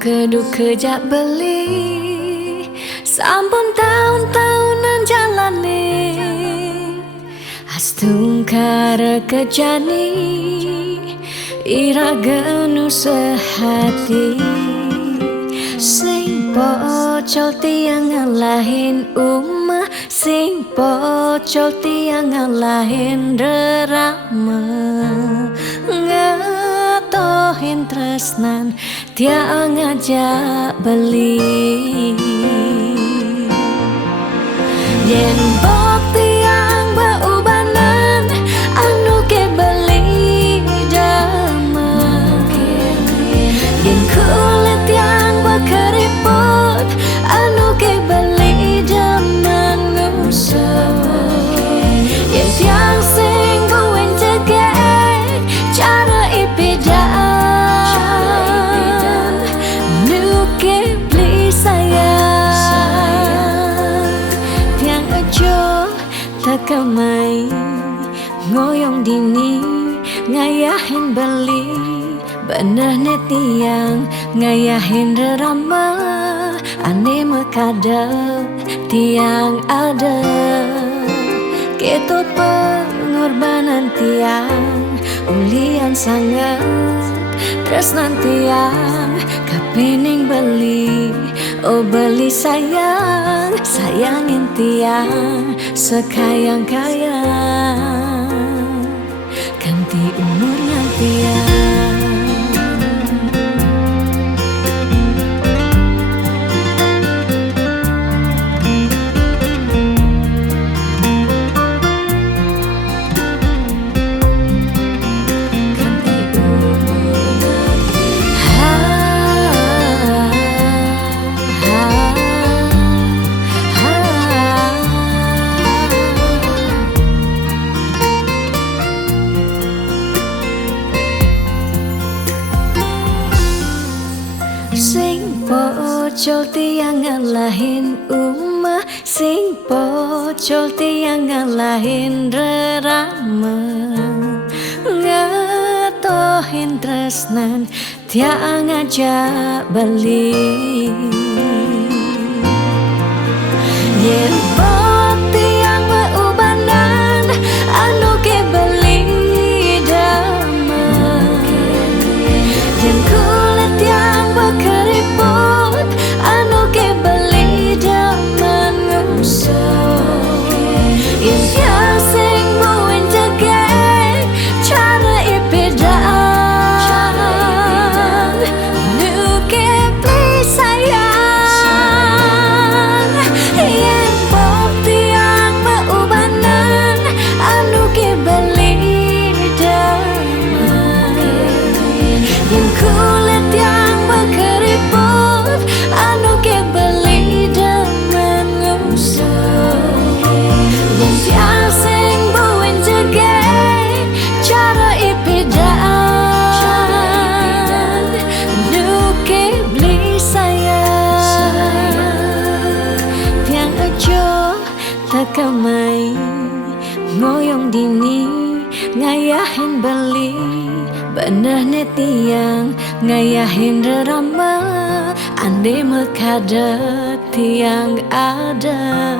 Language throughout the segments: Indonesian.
Keduk kejak beli sampun tahun-tahunan jalani astungkara kejani ira genu sehati sing pocol tiang ngalahin umah sing pocol tiang ngalahin rerama ngatohin tresnan tiang ngajak beli yen bok tiang beubanan anu ke beli dama yen kulit yang berkeriput anu ke beli dama ngusap yen tiang sing buin cegek cara ipidan nu ke beli sayang tiang aja takamai ngoyong dini ngayahin beli bener tiang ngayahin rerama ane mekadep tiang ada ketut pengorbanan tiang ulian sangat tresnan tiang kapening beli oh beli sayang sayangin tiang sekayang-kayang ganti umurnya tiang sing pocol tiang ngalahin umah sing pocol tiang ngalahin rerama ngatohin tresnan tiang ngajak beli yen bok tiang beubanan anu ke beli dama yen kulit yang berkeriput anu ke beli dama ngusap yen tiang sing buin cegek cara ipidan nu ke beli sayang yen bok tiang beubanan anu ke beli dama yen kulit yang berkeriput anu ke beli dama ngusap yen tiang sing buin cegek cara ipidan nu ke beli sayang tiang aja takamai ngoyong dini ngayahin beli bener tiang ngayahin rerama ande mekadep tiang ada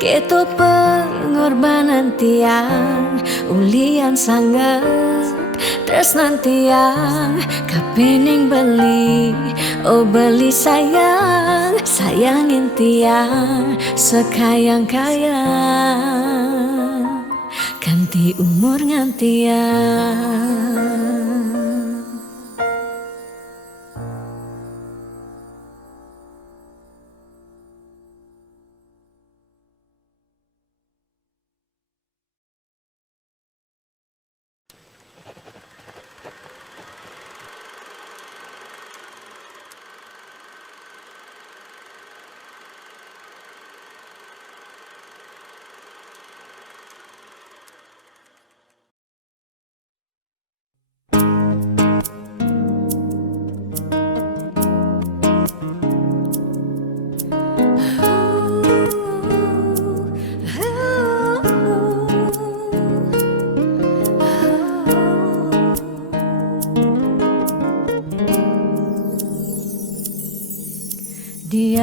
ketut pengorbanan tiang ulian sangat tresnan tiang kapening beli oh beli sayang sayangin tiang sekayang-kayang ganti umur ngantiang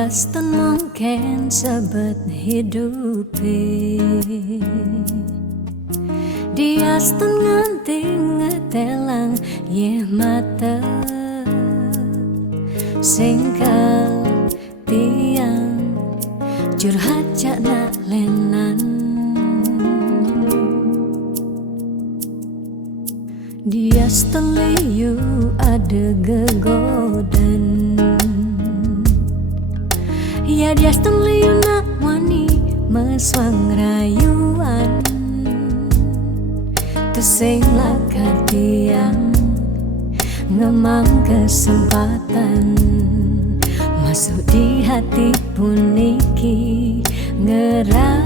Diastan mungkin sebet hidupi, diastan nganti ngetelang ye mata singkal tiang curhat cakna lenan. Diastan liyu ada gegodan, ya diastan liyu nak wani meswang rayuan. Tesing lakar tiang ngemang kesempatan masuk di hati puniki ngeracunin.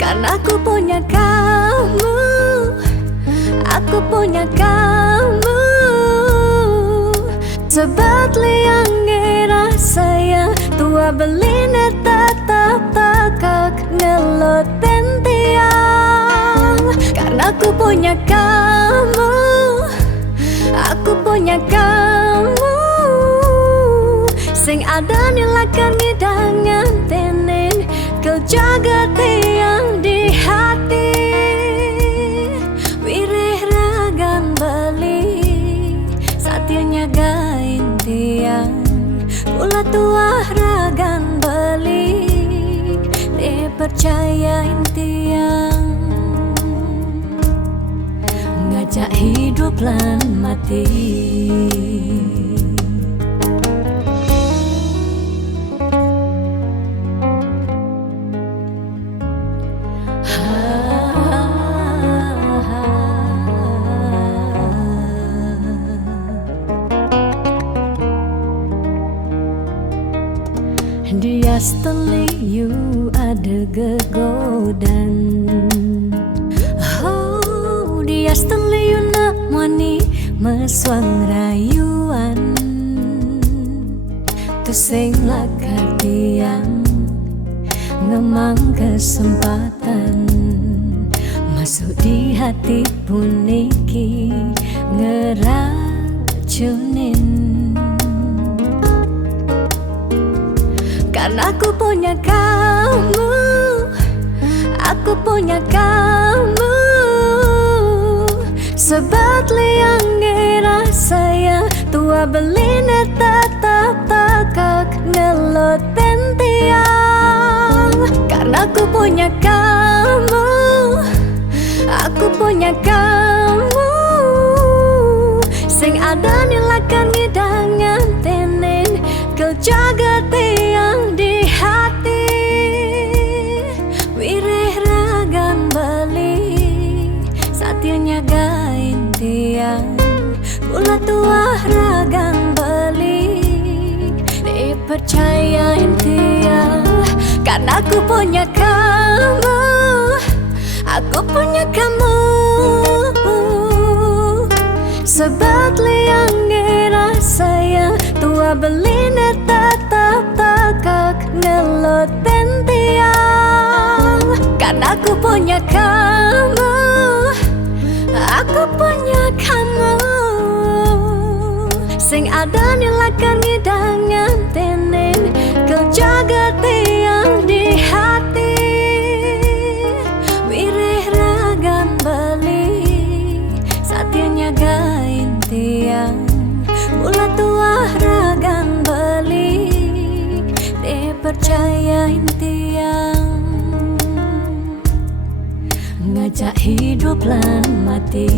Karena aku punya kamu, aku punya kamu, sebab liang ngerasa yang tua belina tetap takak ngelot tiang. Karena aku punya kamu, aku punya kamu, sing ada nilakan ngidangan tenen kau jaga tiang di hati. Wireh ragan beli saatnya gain tiang, pula tua ragan beli percayain tiang. Ngajak hidup lan mati. Diastan liyu ada gegodan, oh diastan liyu nak wani meswang rayuan. Tesing lakar tiang ngemang kesempatan masuk di hati puniki ngeracunin. Karena aku punya kamu, aku punya kamu, sebab liang ngerasa yang tua belina tetap takak ngelot tiang. Karena aku punya kamu, aku punya kamu, sing ada nilakan ngidangan tenen kau jaga tiang di hati. Wireh ragan beli saatnya gain tiang, pula tua ragan beli dipercayain tiang. Karena aku punya kamu, aku punya kamu, sebab liang ngerasa yang tua belina tetap takak ngelot tiang. Karena aku punya kamu, aku punya kamu, sing ada nilakan ngidangan tenen kau jaga tiang di hati. Wireh ragan beli saatnya gain tiang, pula tua ragan beli dipercayain tiang. Ngajak hidup lan mati.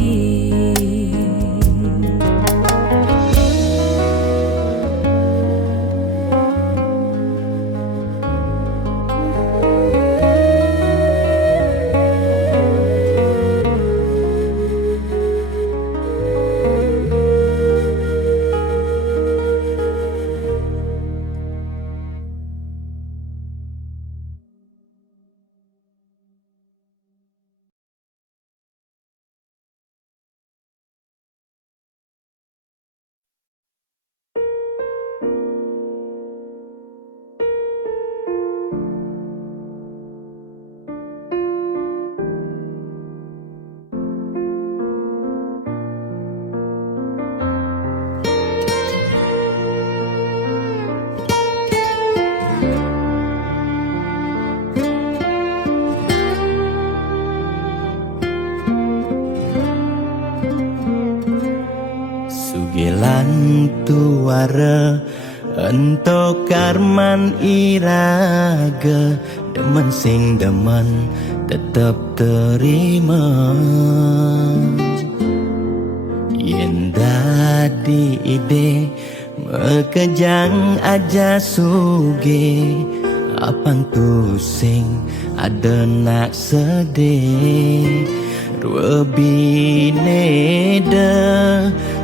antuara ento karman iraga demen sing demen tetep terima yen dadi ide mekejang aja suge apang tu sing ada nak sedih dua bineda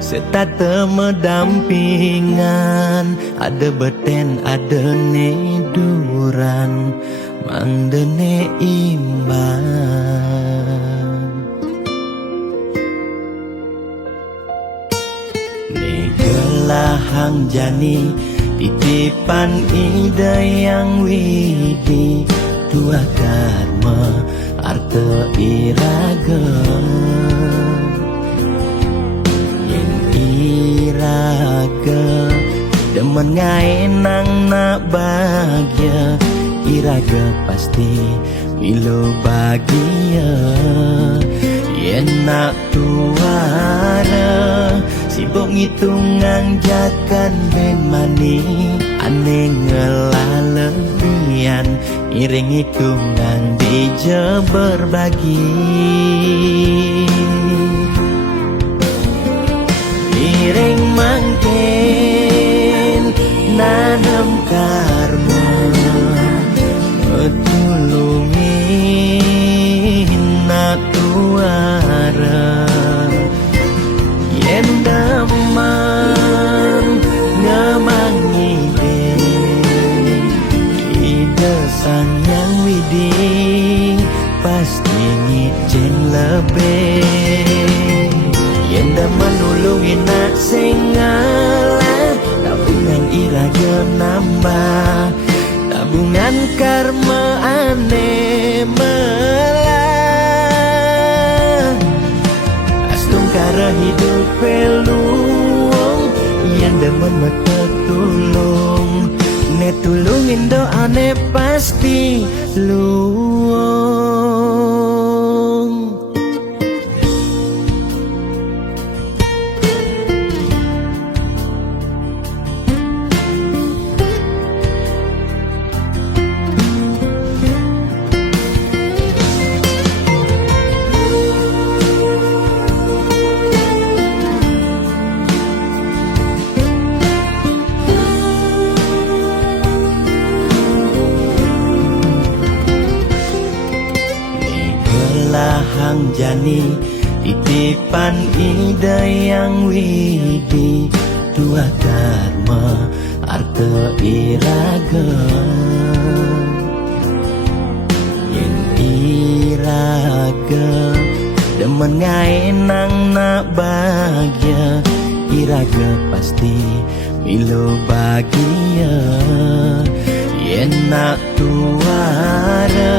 serta medampingan ada beten ada neduran mandene imbang negelahang jani titipan ide yang widi tua karma arte iraga yen iraga demen ngaenang nak bahagia iraga pasti milo bahagia yen nak tuara sibuk ngitungan jakan ben mani aneh ngelalebian iring hitungan dija berbagi iring mangken nanam karma tulungin nak tuara yen daman ngemangi ide sang yang widi pasti ngicen lebih yen daman nulungin nak sing ngalah tabungan iraga nambah tabungan karma aneh melah astung kara hidup peluang yang demen mata tulung ne tulungin doa ne pasti luang hang jani titipan ide yang widi dua karma arte iraga yen iraga demen ngaenang nak bahagia iraga pasti milo bahagia yen nak tuara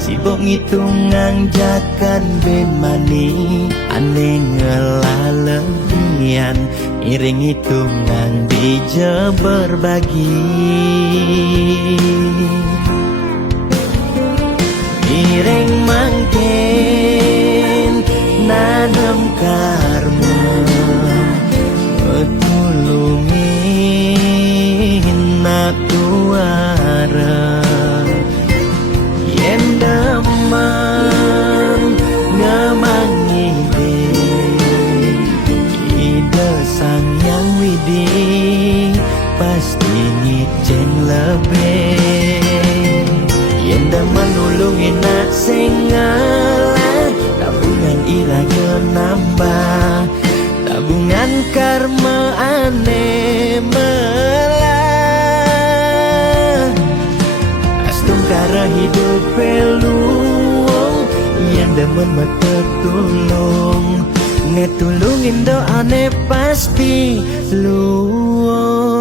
sibuk ngitungan jakan ben mani aneh ngelalebian iring hitungan dija berbagi iring mangken nanam karma tulungin nak tuara yen daman ngemangi ide sang yang widi pasti ngicen lebih yen daman nulungin nak sing ngalah tabungan iraga nambah tabungan karma aneh melah astung kara hidup peluang yang demen mata tulung ne tulungin doa ne pasti luang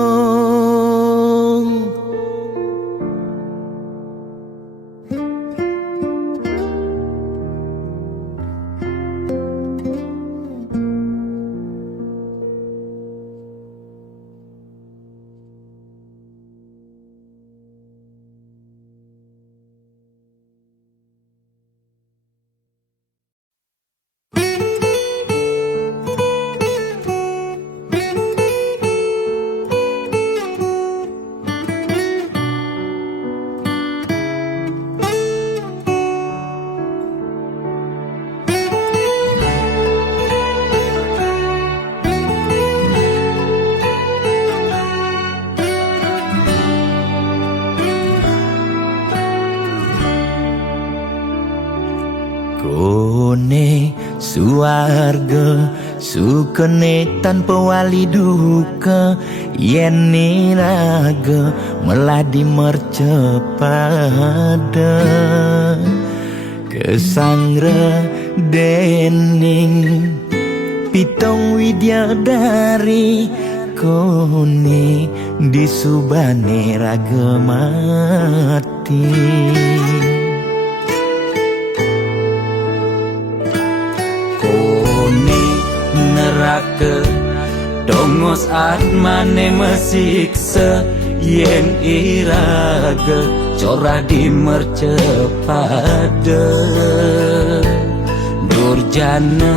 Kone suarga sukene tanpa wali duka, yen niraga meladi mercepada kesangre dening pitong widyadari, kone disubane raga mati. Kone neraka dongos atmane mesiksa, yen iraga cora di mercepada. Durjana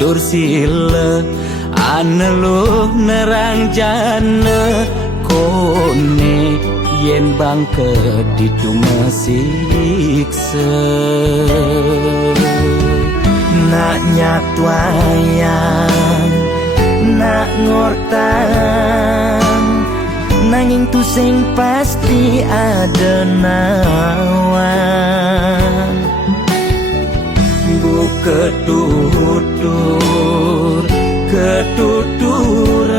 dursila aneluh nerang jana, kone yen bangke ditu mesiksa. Nak nyatwayang nak ngortang, nanging tu sing pasti ada nawa. Ketutur ketuturan,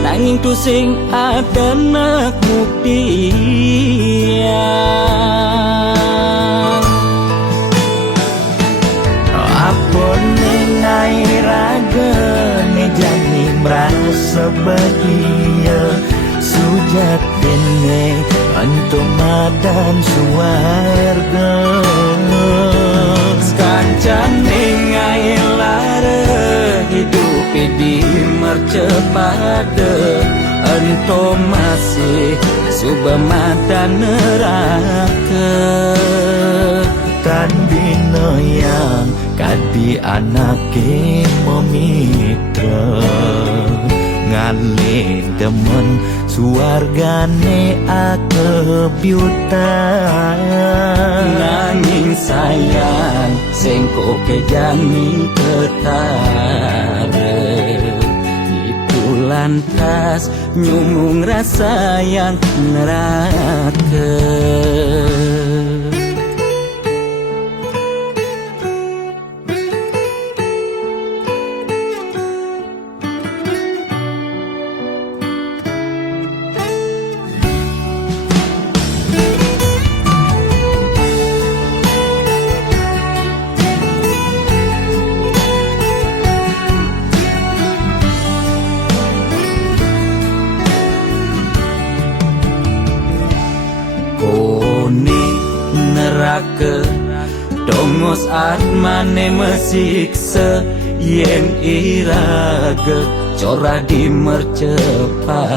nanging tu sing ada nak buktian. Apa nengai raga ne jani merasa bahagia, sujatene antum madan suarga. Kancan nengai lara hidup di mercepada, ento masih subamata neraka. Tan bina yang kadi anake memitra, ngalih demen suargane akebyutan. Nanging sayang sengko kejani ketara, itu lantas nyumung rasa yang neraka. Kone neraka dongos atmane mesiksa, yen iraga cora di mercepada.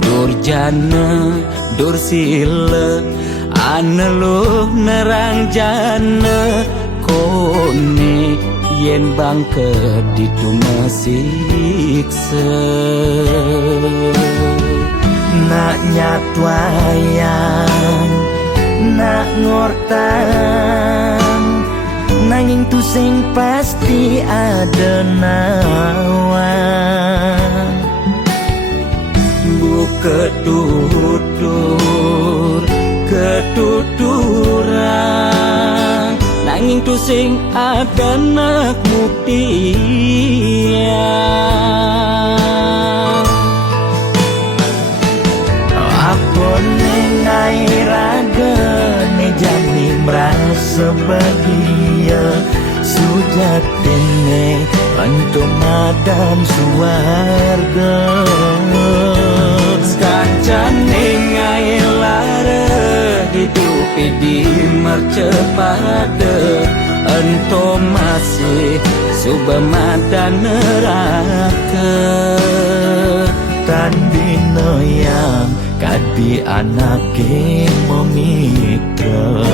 Durjana dursila aneluh nerang jana, kone yen bangke ditu mesiksa. Nak nyatwayang nak ngortang, nanging tu sing pasti ada nawa. Ketutur ketuturan, nanging tu sing ada nak buktian. Apa nengai raga ne jani merasa bahagia, sujatene antum madan suarga. Kancan nengai lara hidup di mercepada, ento masih subamata neraka. Tan bina yang kadi anake memitra,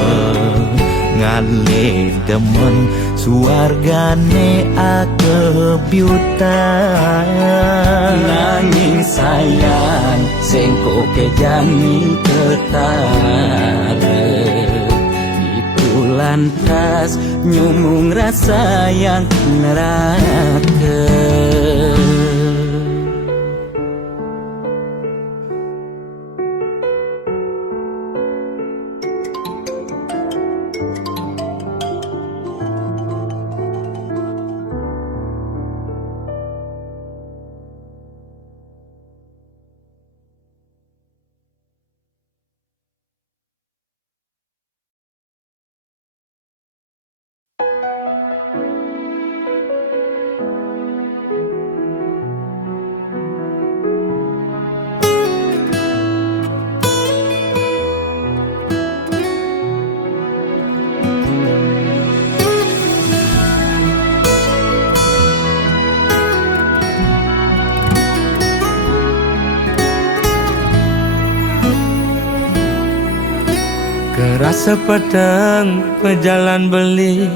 ngalih demen suargane akebyutan. Nanging sayang sengko kejani ketara, itu lantas nyumung rasa yang neraka. Kerasa petang pejalan beli,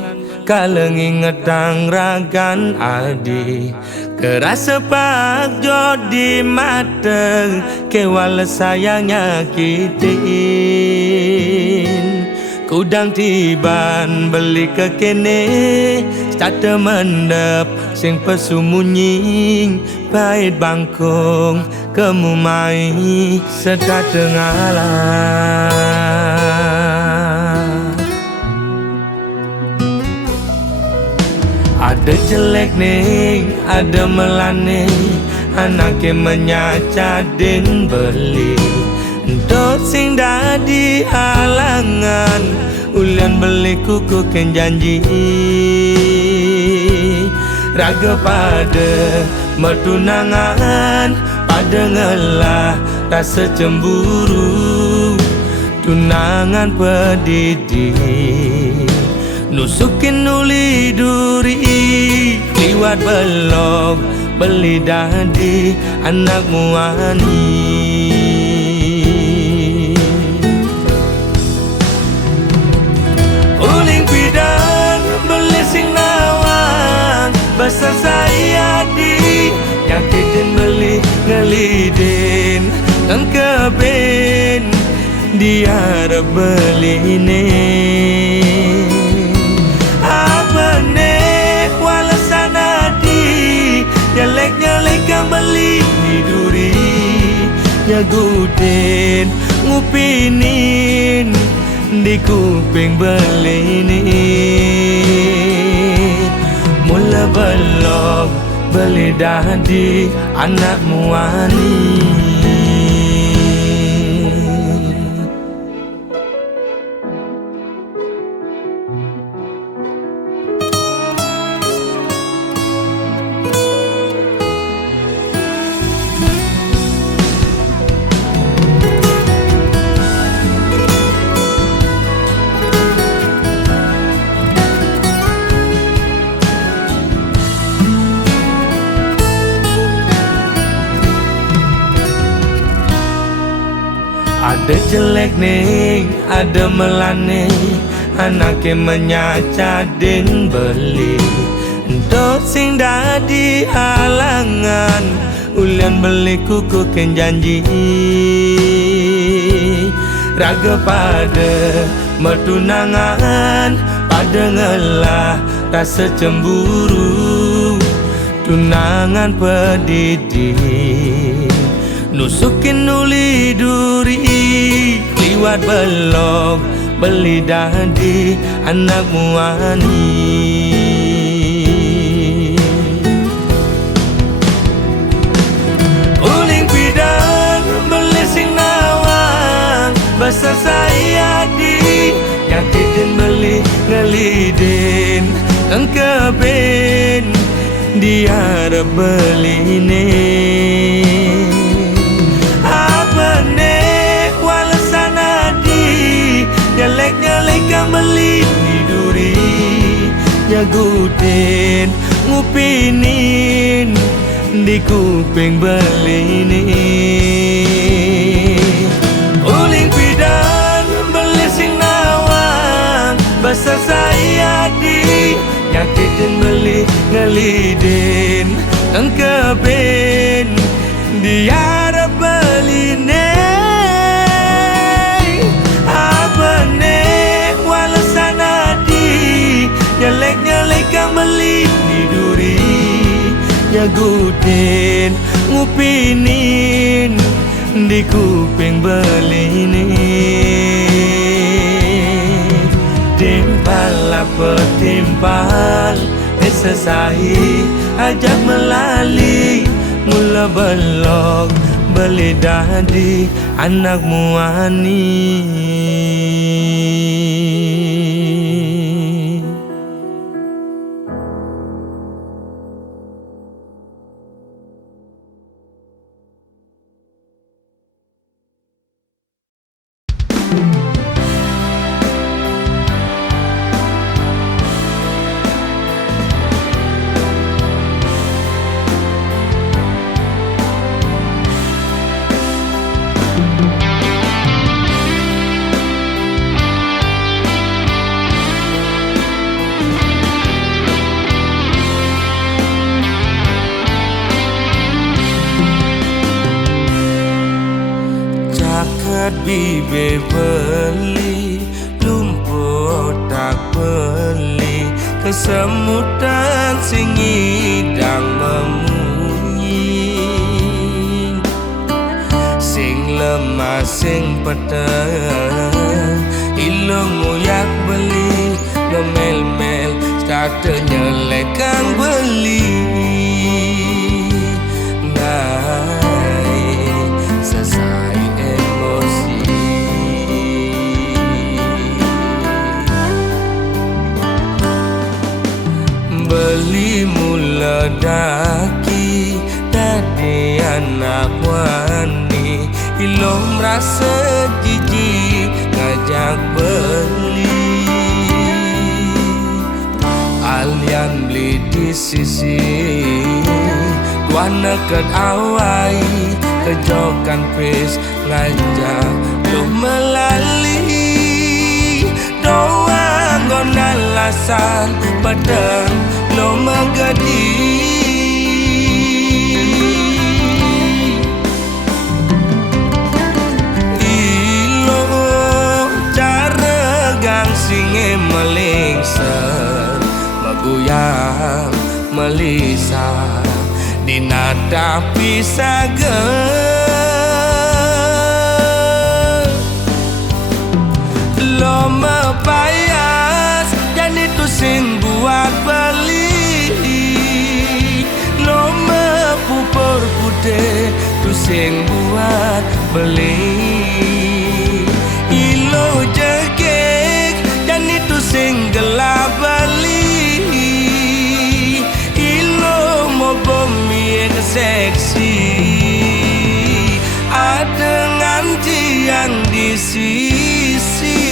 kalau nginget ragan adi. Kerasa pak jodi mata, kewala sayang nyakitin. Kudang tiban beli ke kene, start mendep sing pesumunying, pahit bangkong kemumai sedat ngalah. Ada jelek nih, ada melane, anaknya menyacadin beli. Dot sing dadi halangan, ulian beli kuku ken janji. Raga pada mertunangan, pada ngelah rasa cemburu. Tunangan pedidi, nusukin uli duri, liwat belok beli dadi anak muani. Uling pidang beli sing nawang, basah saya di nyakitin beli ngelidin dan keben dia beli ini. Apa ne walasan adi, nyelek kang beli di duri, nyagutin ngupinin di kuping beli ini. Mula belok beli dadi anak muani. Ada jelek nih, ada melane, anaknya menyacadin beli. Dot sing dadi halangan, ulian beli kuku ken janji. Raga pada mertunangan, pada ngelah rasa cemburu. Tunangan pedidi, nusukin uli duri, liwat belok beli dadi anak muani. Uling pidang beli sing nawang, basah saya di nyakitin beli ngelidin dan keben dia beli ini. Nyelek kang beli di duri, nyagutin ngupinin di kuping beli ini. Uling pidang beli sing nawang, basah saya di nyakitin beli ngelidin dan keben dia beli ini. Nyelek kang beli di duri, nyagutin ngupinin di kuping beli ini. Timpal apa timpal, esesai ajak melali. Mula belok beli dadi anak muani. bibe beli lumpuh tak beli kesemutan sing ngidang memunyi sing lemah sing peteng ilung nguyak beli ngemel-mel starte nyelek kang beli naik selesai emosi beli mula daki dadi anak wani ilom rasa jijik ngajak beli alian beli di sisi wana ket awai kejokan pes ngajak lu melali doang gon alasan padang lo magadi ilo cara gang singe melingser maguyang melisa dinada pisaga lo mepayas dan itu sing buat beli lo mepupur putih itu sing buat beli ilo jegek dan itu sing gelap beli ilo mau bumi seksi ada nganti yang di sisi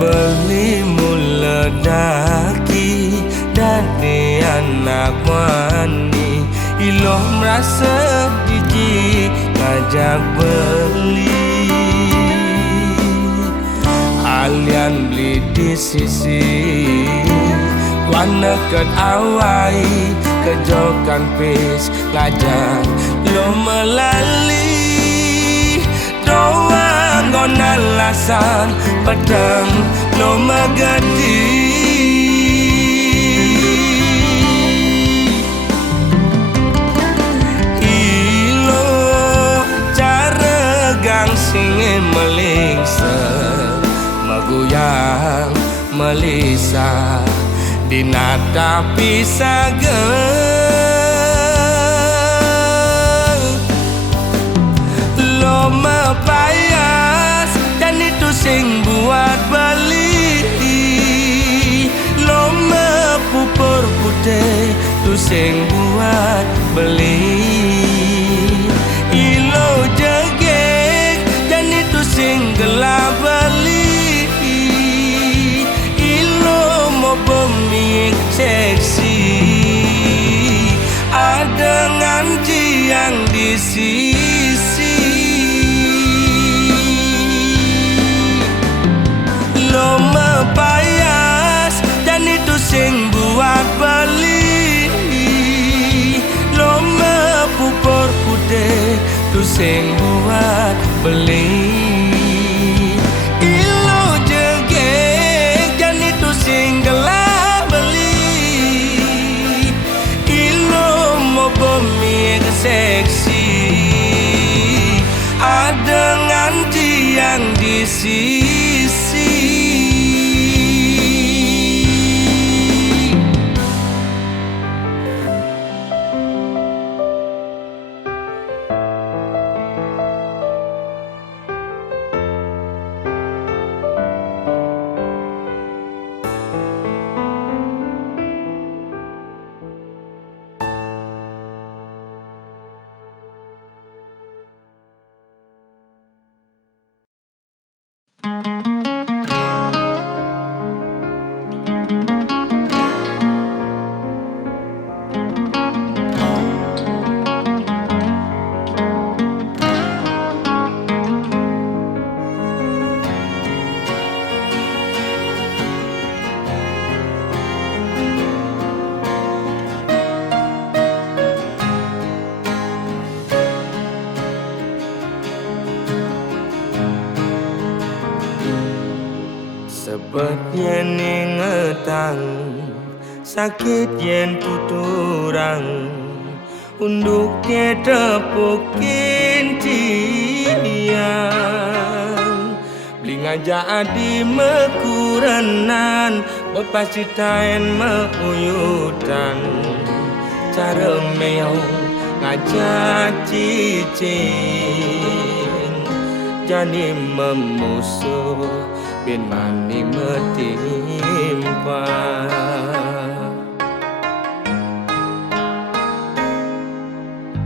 beli mula daki dadi anak wani ilo merasa jijik ngajak beli alian beli di sisi wana ket awai kejokan pes ngajak lo melali doang gon alasan padang lo magadi ilo cara gang singe melingser maguyang melisa dinada pisaga lo mepayas dan itu sing buat beli lo mepupur putih itu sing buat beli ilo jegek dan itu sing gelap beli ilo mau bumi seksi ada nganti yang di sisi lo mepayas dan itu sing buat beli lo mepupur putih itu sing buat beli ilo jegek dan itu sing gelap beli ilo mau bumi seksi ada nganti yang di sisi Cepet yen ingetang, sakit yen tuturang, unduk ke tepukin tiang. Beli ngajak adi mekuranan, bepasti tain meuyutan. Cara meong ngajak cicing, jani memusuh bin mani metimpa.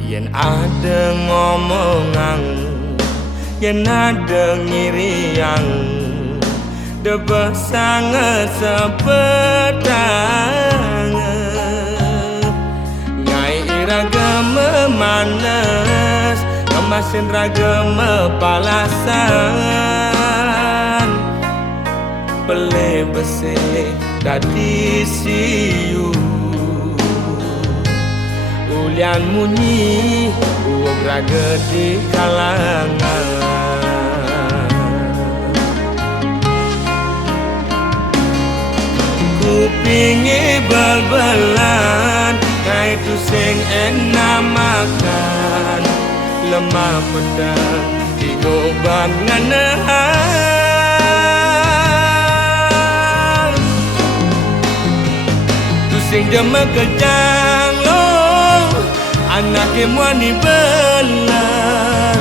Yen ada ngomongan, yen ada ngiriang, debah sangat sepedang. Ngai iraga memanas, kemasin raga mepalasan. Pele besi dadi siu, ulian munyi uog raga di kalangan. Kupingi bal-balan, ngai tu sing enak makan. Lemah pedang digoban nganahan. Sing jama kejang lo, anak kemwani belan.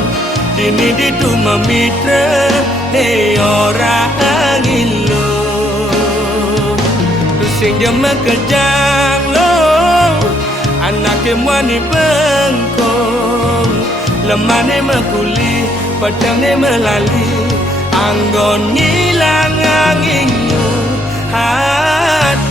Dini di tu memitra ne orang ilo. Tu sing jama kejang lo, anak kemwani bengkong. Lemah ne mekuli, pedang ne melali. Anggon ngilang anginmu hati.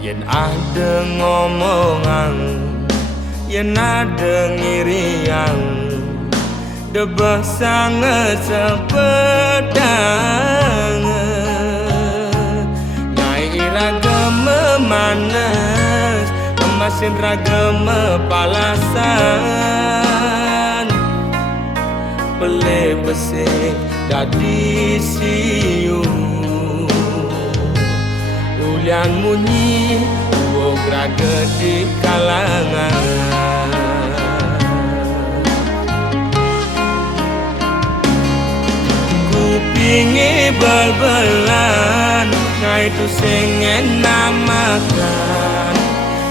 Yen ada ngomongan, yen ada ngiriang, debah sangat sepedang. Ngai iraga memanas, kemasin raga mepalasan. Pele besi dadi siu, ulian munyi uog raga di kalangan. Kupingi bal-balan, ngai tu sing enak makan.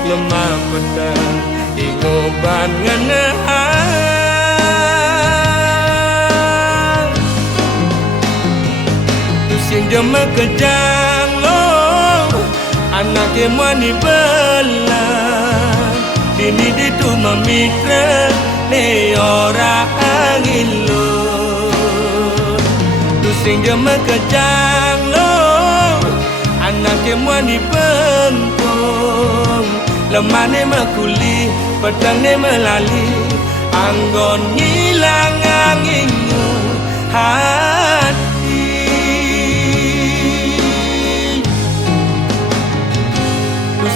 Lemah pedang digoban nganahan. Tu sing jama kejang lo, anak kemwani belan. Dini di tu memitra ne orang ilo. Tu sing jama kejang lo, anak kemwani bengkong. Lemah ne mekuli, pedang ne melali. Anggon ngilang anginmu hati.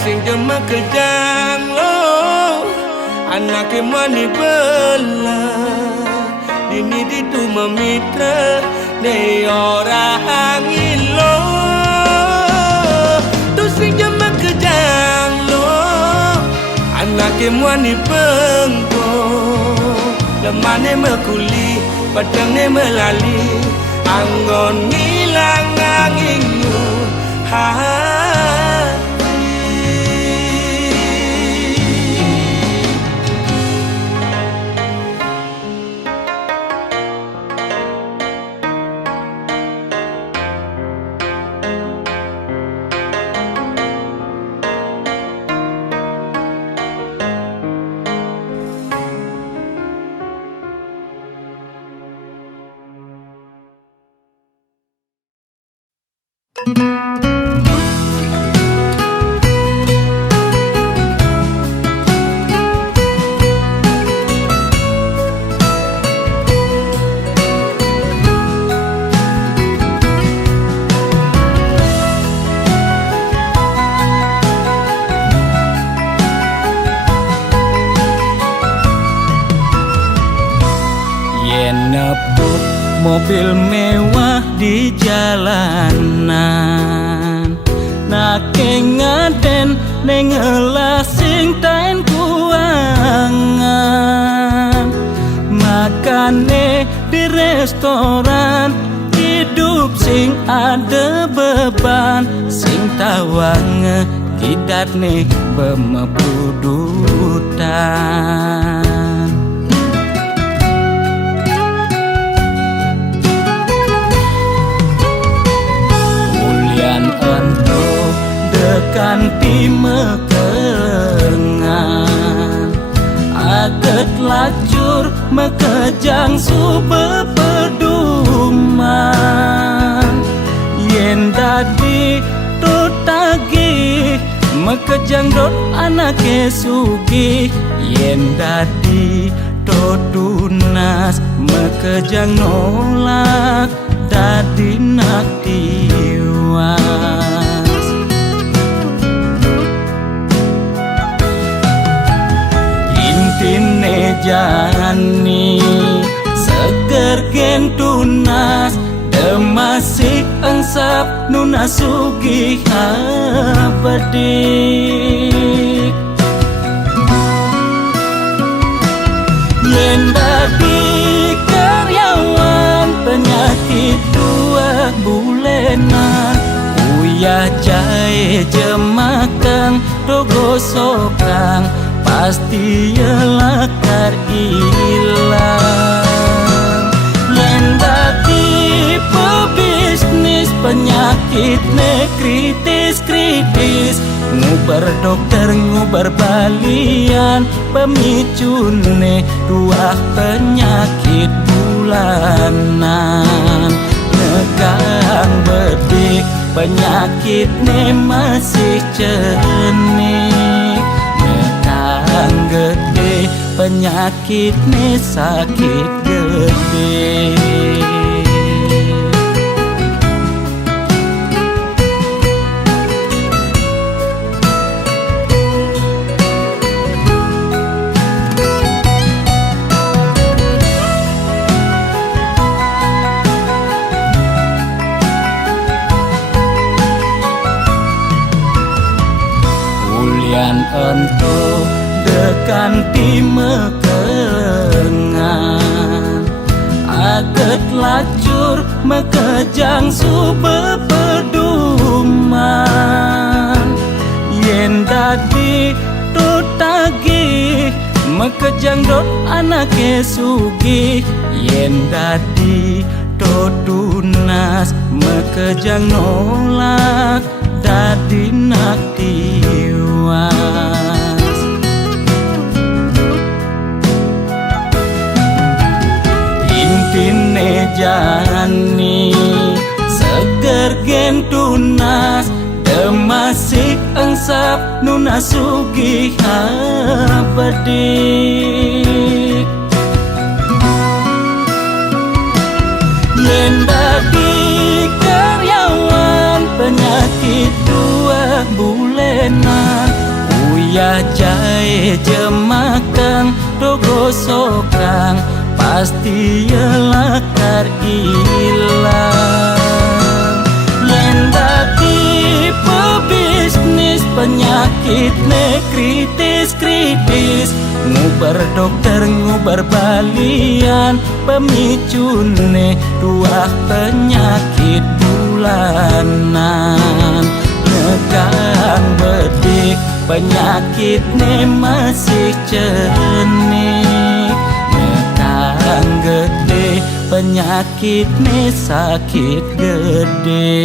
Sing jama kejang lo, anak kemwani belan. Dini di tu memitra ne orang ilo. Tu sing jama kejang lo, anak kemwani bengkong. Lemah ne mekuli, pedang ne melali. Anggon ngilang anginmu hati. yen nepuk mobil mewah di jalanan, nake ngaden ning ngelasing taen kuangan, makane di restoran hidup sing ada beban, sing tawang kidat nih bemebudutan. Mulian ento dekan timekengan, aget lacur mekejang sube peduman, yen dadi tutagi mekejang dot anake sugih, yen dadi tunas mekejang nolak dadi nak tiwas. Intine jani seger gen tunas, demasik engsap nuna sugih apedik. Yen dadi karyawan penyakit 2 bulenan, uyah jahe jemakang dogo sokang, pasti yelakar ilang. Yen dadi pebisnis penyakit ne kritis-kritis, ngubar dokter ngubar balian, pemicune 2 penyakit bulanan. Negang bedik penyakit ne masih cenik, negang gede penyakit ne sakit gede. Ento dekan timekengan, aget lacur mekejang sube peduman, yen dadi tutagi mekejang dot anake sugih, yen dadi tunas mekejang nolak dadi nak tiwas. Intine jani seger gen tunas, demasik engsap nuna sugih apedik. Yen dadi karyawan penyakit 2 bulenan, uyah jahe jemakang dogo sokang, pasti yelakar ilang. Yen dadi pebisnis penyakit ne kritis-kritis, ngubar dokter ngubar balian, pemicune 2 penyakit bulanan. Negang bedik penyakit ne masih cenik, negang gede penyakit ne sakit gede.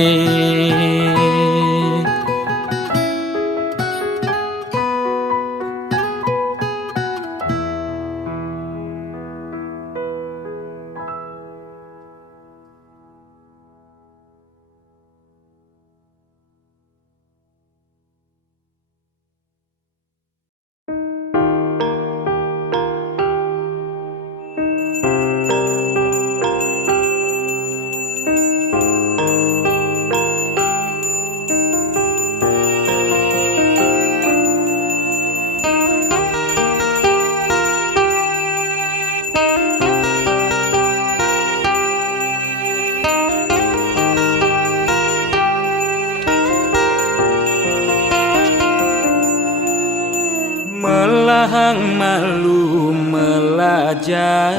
nawang malu melajar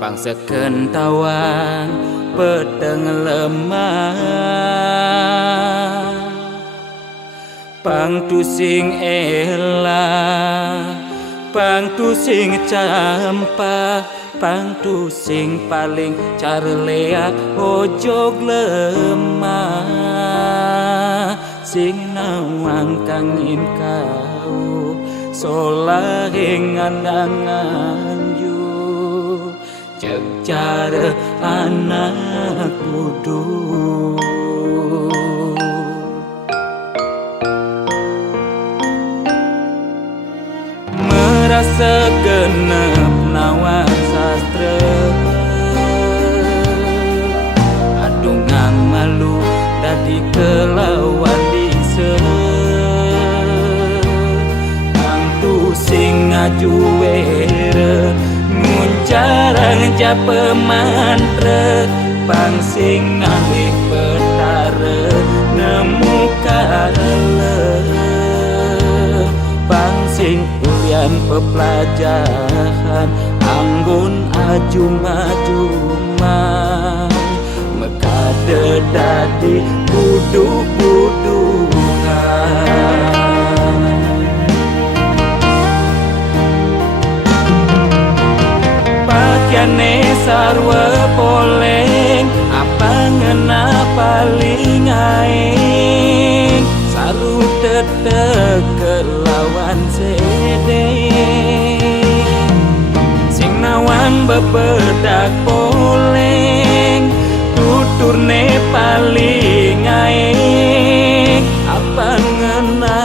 pangseken tawang peteng lemah pang tusing elah pang tusing campah pang tusing paling carleak ojog lemah sing nawang kangin kau solahing andangan yu cek cara anak kudu merasa genep nawang sastra adungang malu dadi kelawan dise ang tusing ngaju were nguncarang japa mantra pang sing ngalih petara nemu kale pang sing ulian pepelajaran anggun ajum-ajuman mekade dadi buduk-budukan pakaiane sarwa poleng apa ngena paling aing saru tetek kelawan sede sing nawang bebedak poleng tuturne paling aing apa ngena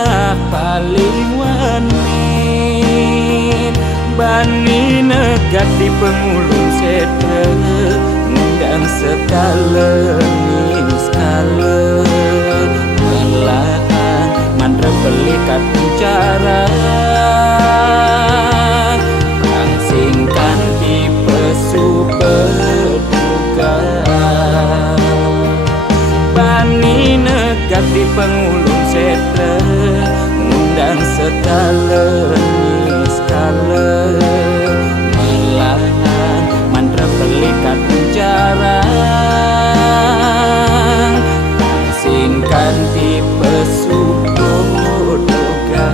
paling wanin bani negat di pengulung sede ngundang sekale ning sekale melaan mandra belikat bicara langsingkan di pesu berduga bani negat di pengulung setre ngundang sekale ning sekale melaan mandra belikat bicara langsingkan di pesu berduga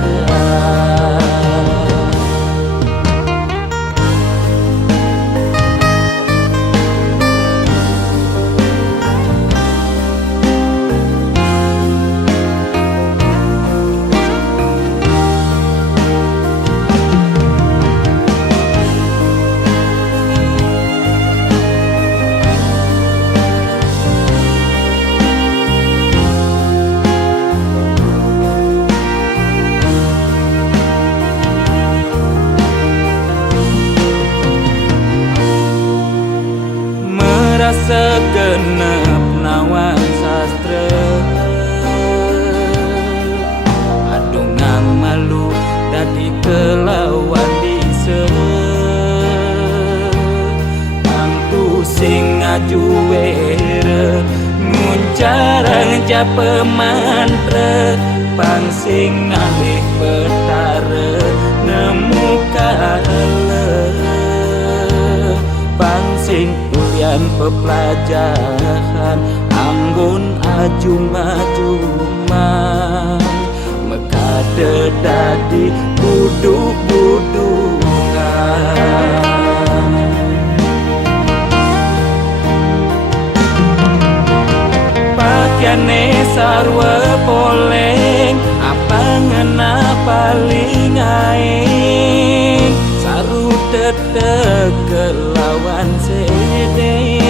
segenep nawang sastra adungang malu dadi kelawan dise pang tusing ngaju were nguncarang japa mantra pang sing ngalih petara nemu kale pang sing ulian pepelajaran anggun ajum-ajuman mekade dadi buduk-budukan pakaiane sarwa poleng apa ngena paling aing saru tetek kelawan sede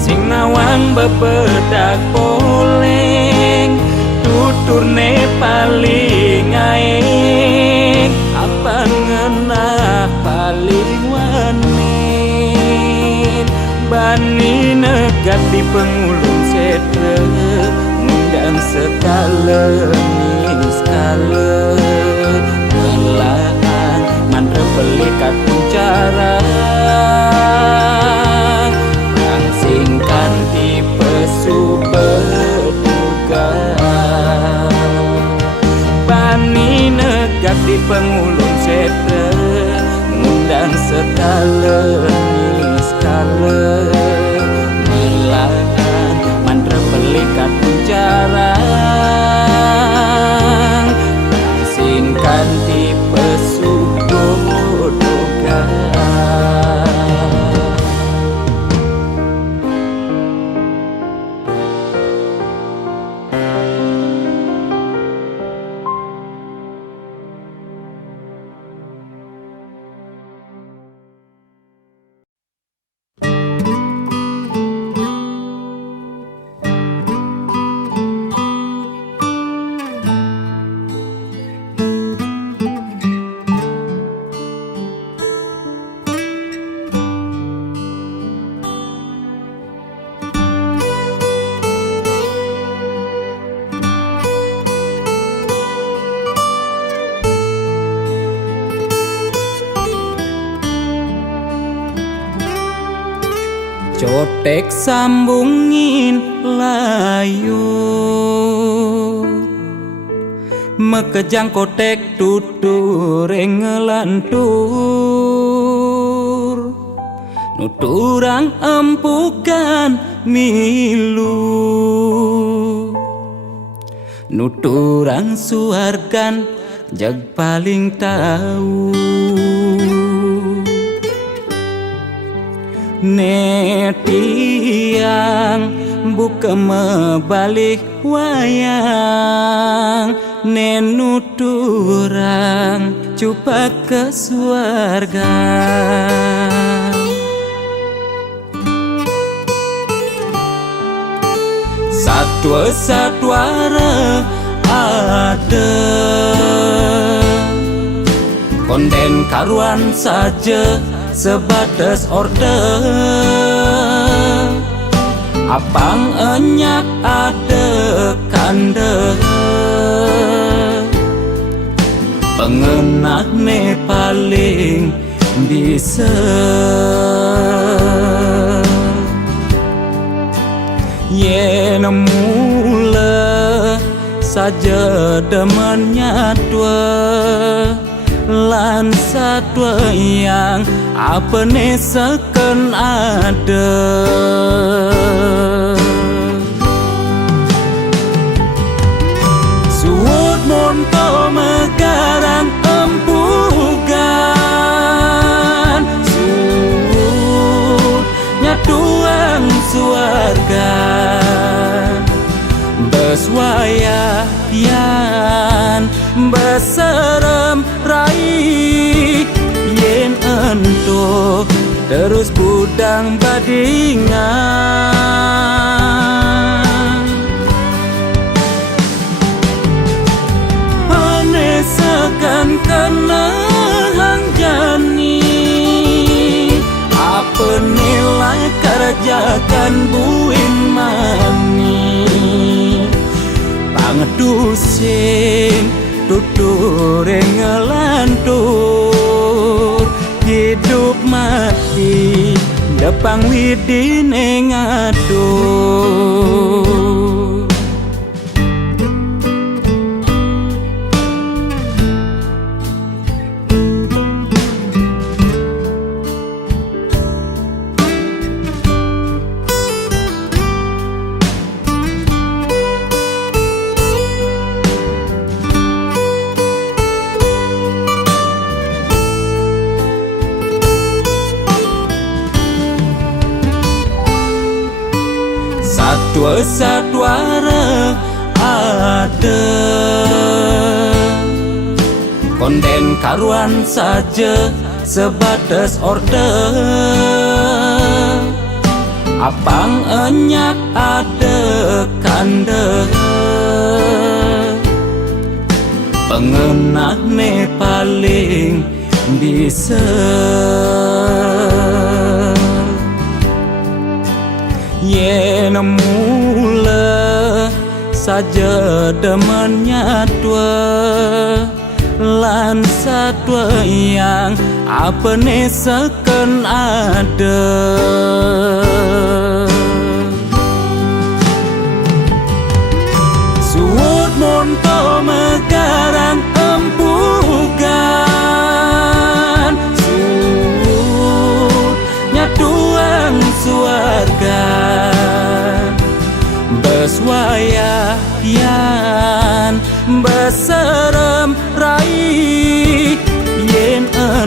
sing nawang bebedak poleng tuturne paling aing apa ngena paling wanin bani negat di pengulung setre ngundang sekale ning sekale melaan mandra belikat bicara langsingkan di pesu berduga pengulung setre ngundang sekale sekale melahan mantra pelikat penjarang singkan tipe subodogan. Cotek sambungin layu mekejang kotek tutur ngelantur nuturang empukan milu nuturang suargan jag paling tahu netiang buka mebalik wayang nenuturang cupa ke suarga satwa-satwara ada konten karuan saja sebatas order apang enyak ada kande pengenah ne paling bisa yen mula saja demennya dua lan satwa yang apa ne seken ada suut monto megarang empugan suut nyatuang suarga beswayayan beserem rai yen ento terus budang badingan ane sekan kena hang jani apa nilai kerjakan buin mani pangedusing tutur ngelantur hidup mati depang widine ngatur satwa-satwara ada konten karuan saja sebatas order apang enyak ada kande pengenah ne paling bisa yen mula saja demennya dua lan satwa yang apa ne seken ada suut monto megarang empugan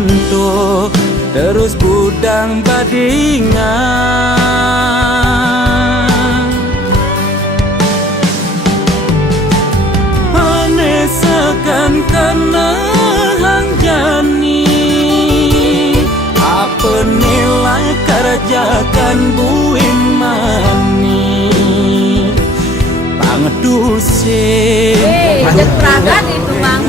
manto terus budang badingan. Ane sekan kena hang jani, apa nilai kerjakan buin mani pangdusin. Hajat peragat itu mang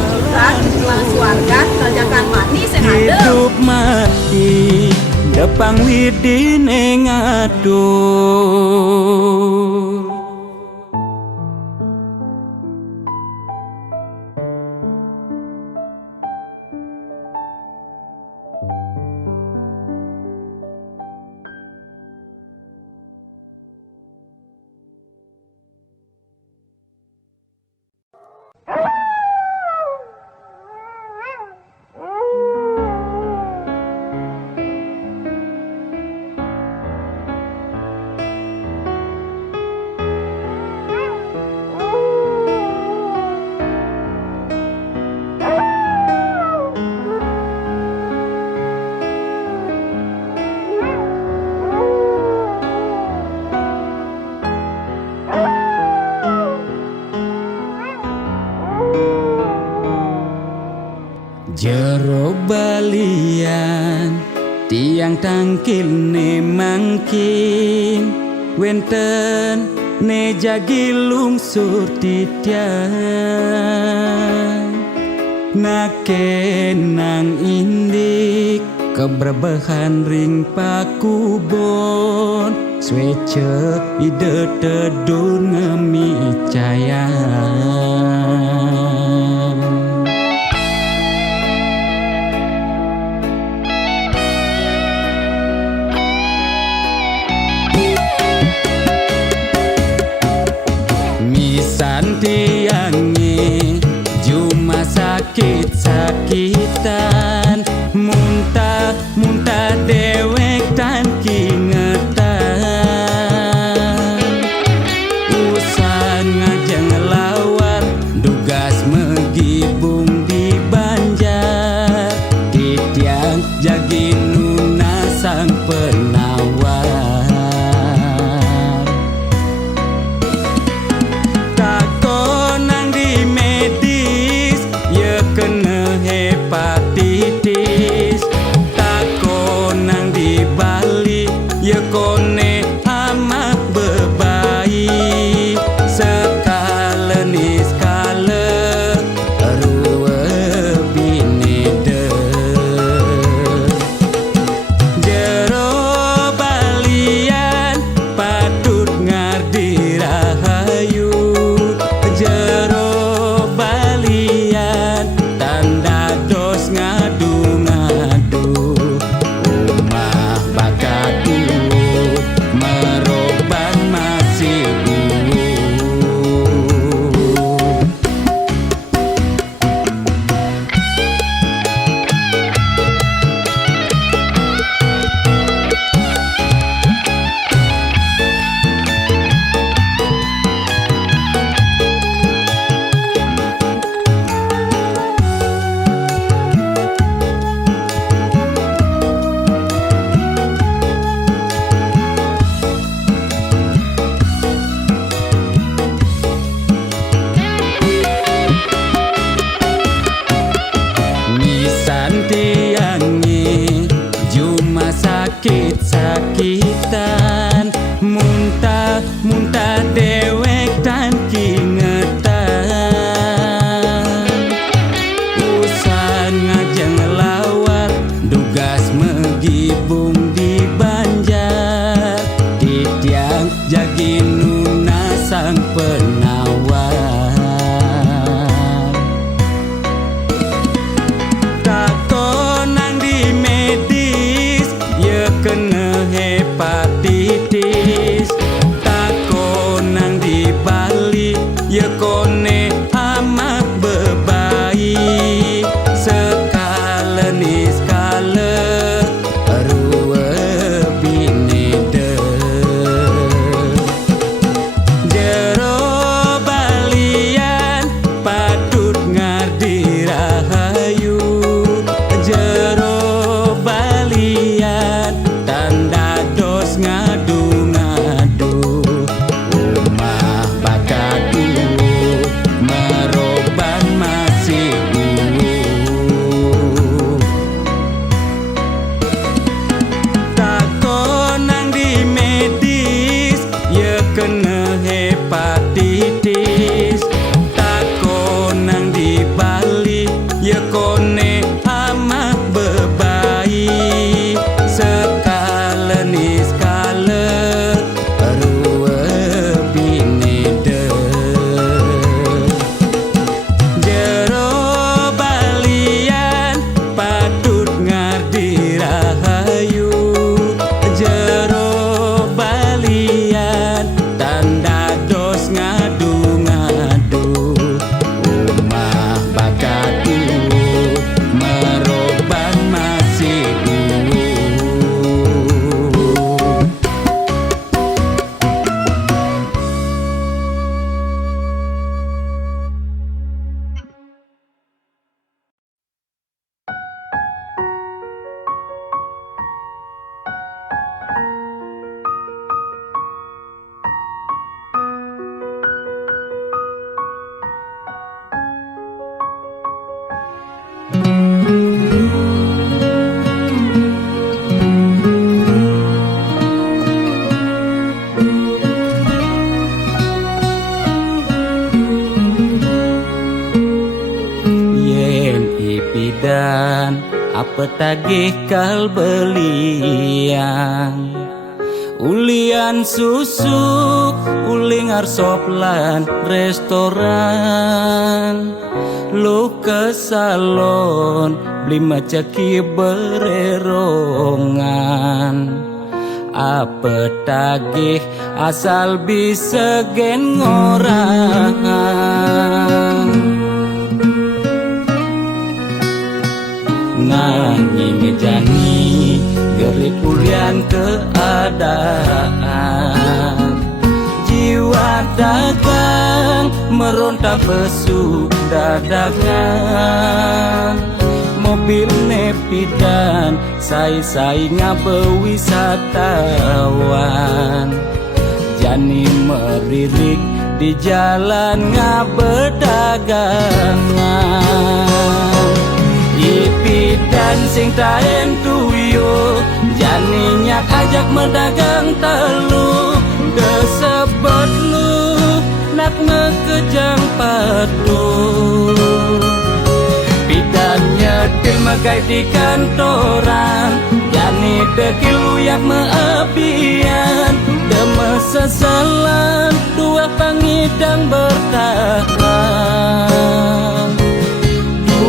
suarga kerjakan mani sengaja hidup mati depang widine ngadur. Jero balian tiang tangkil ne mangkin wenten ne jagi lungsur titian nake nang indik keberbahan ring pakubon swece ide tedur ngemi cayan. Tiangi cuma sakit-sakitan muntah dewek tan kingetan usan ngajeng lawan dugas megibung di Banjar titiang jagi nuna sang penawar. Hepatitis tako nang di Bali ye kone amat bebayi sekale ni skale ruwe binede jero balian patut ngardi rahayu jero balian tanda dos ngadu-ngadu umah bakatu meroban masih tiangi cuma sakit-sakitan muntah dewek tan kingetan usan ngajeng lawar dugas megibung di Banjar titiang jagi nuna sang penawar. Kena hepatitis tako nang di Bali ye kone amat bebayi sekale ni skale ruwe binede jero balian patut ngardi rahayu jero pidan apa tagih kal belian ulian susuk uling arsop lan restoran lu ke salon beli macaki bererongan apa tagih asal bisa gen ngorang nanging jani gerik ulian keadaan jiwa dagang meronta pesu dagangan mobil nepidan sai-sai ngabe wisatawan jani meririk di jalan ngabe dagangan ipidan sing taen tuyo janinya ajak mendagang telu desebet lu nak ngekejang padu pidannya magai di kantoran jani dekil uyak meapian deme sesalan dua pangidang bertahan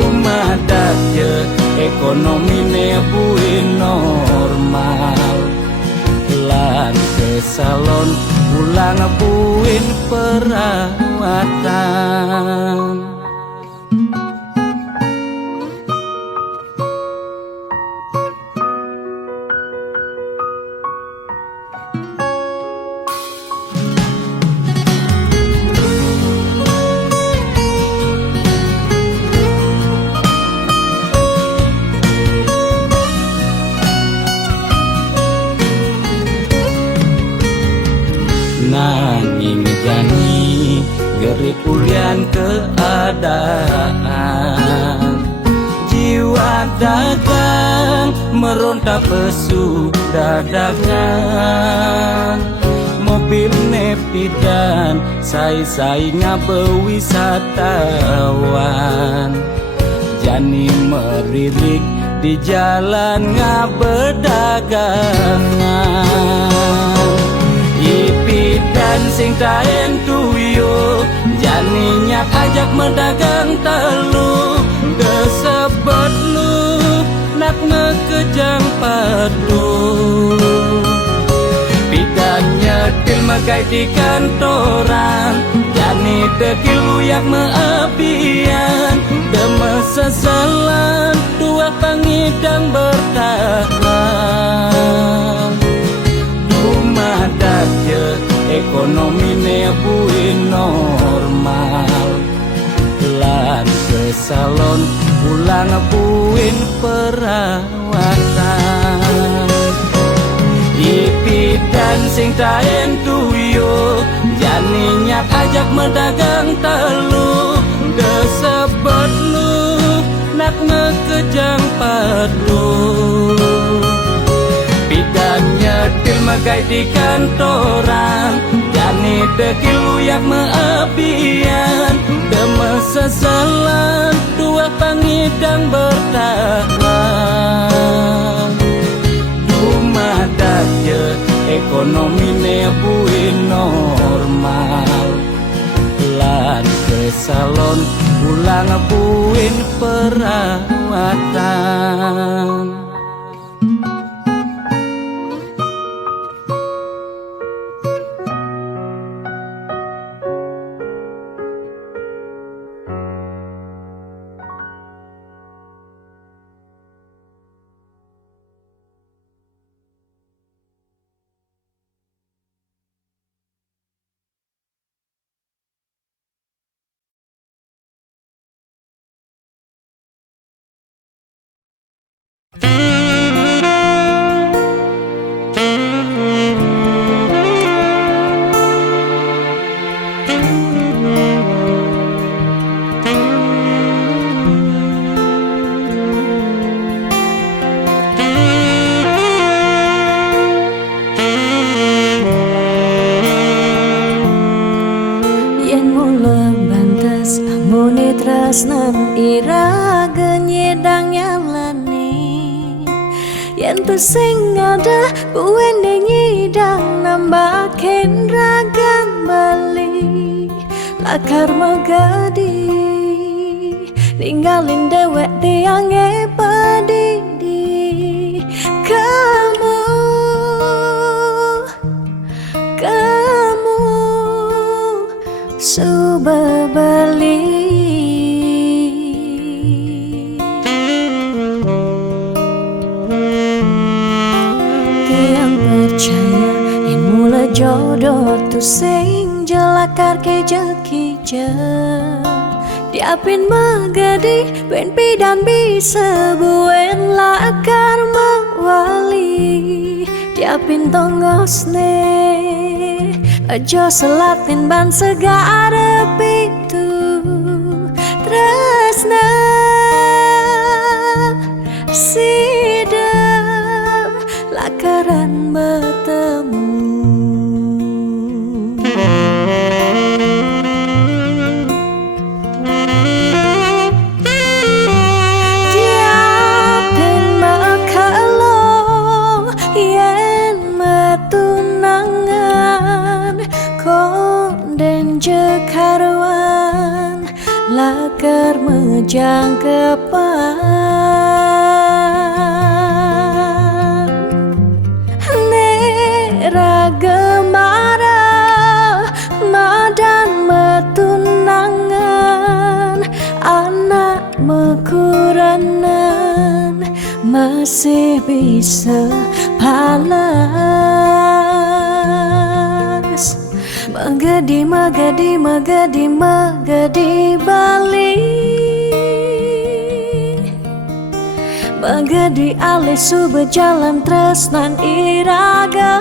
umadat je ekonomi nebuin normal lan ke salon pulang buin perawatan nanging jani gerik ulian keadaan jiwa dagang meronta pesu dagangan mobil nepidan sai-sai ngabe wisatawan jani meririk di jalan ngabe dagangan ipidan sing taen tuyo janinya ajak mendagang telu desebet lu nak ngekejang padu pidannya til magai di kantoran jani dekil uyak meapian deme sesalan dua pangidang bertahan umadat je ekonomi nebuin normal lan ke salon pulang buin perawatan ipidan sing taen tuyo janinya ajak mendagang telu desebet lu nak ngekejang padu pidannya til magai di kantoran jani dekil uyak meapian deme sesalan dua pangidang bertahan umadat je ekonomi nebuin normal lan ke salon pulang buin perawatan tu sing ada buende nyidang nambahin ragam bali lakar magadi ninggalin dewek tiang padidi kamu subah balik. Percaya yang mula jodoh tu sing jelakar ke jekija diapin magadi ben pidan bisa buen lakar mawali diapin tongosne aja selatin ban segara pitu tresna sidam lakaran bertemu. Diapin makalo yen matunangan konden jekarwan lakar mejang kepan ragemara madan metunangan anak mekuranan masih bisa palas magadi magadi magadi magadi balik magadi alih subah jalan tresnan iraga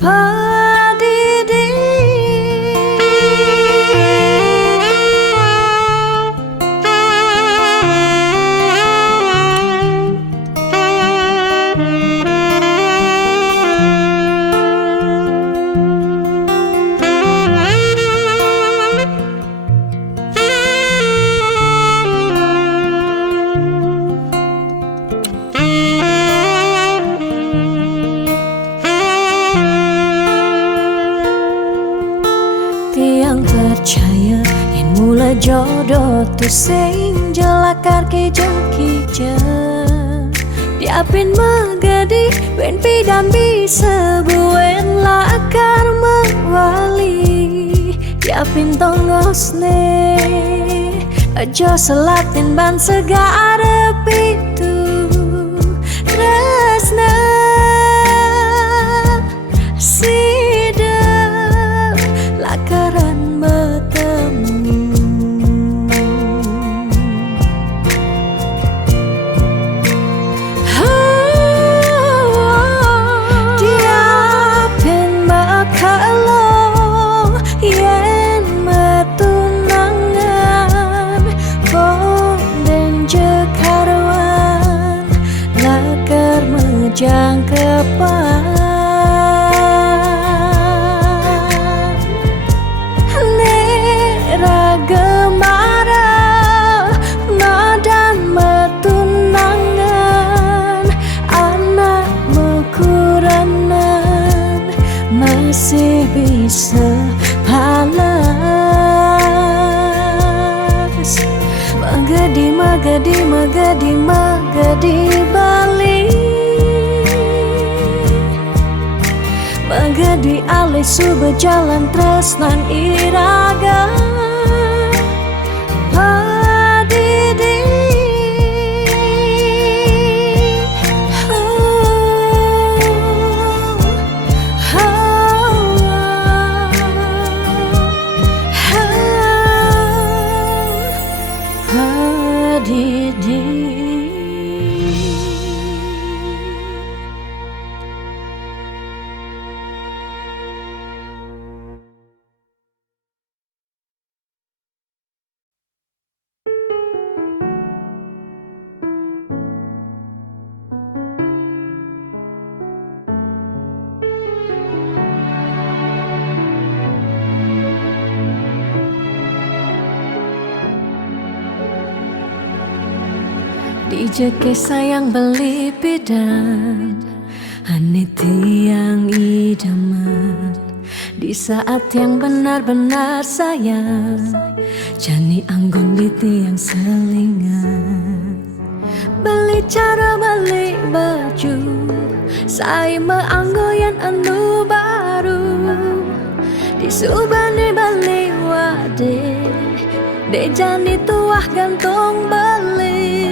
padidi tiang percaya yang mula jodoh tu sing jelakar ke jekija diapin magadi ben pidan bisa buen lakar mawali diapin tongosne aja selatin ban segara pitu tresna sidam lakaran bertemu. Diapin makalo yen metunangan konden jekarwan lakar mejang kepan ragemara madan metunangan anak mekuranan masih bisa palas magadi magadi magadi magadi balik magadi alih subah jalan tresnan iraga padidi padidi Dijeke sayang beli bidan Ane tiang idaman di saat yang benar-benar sayang Jani anggon di tiang selingan Beli cara beli baju Saya meanggoyan anu baru Di subane beli wade De jani tuah gantung beli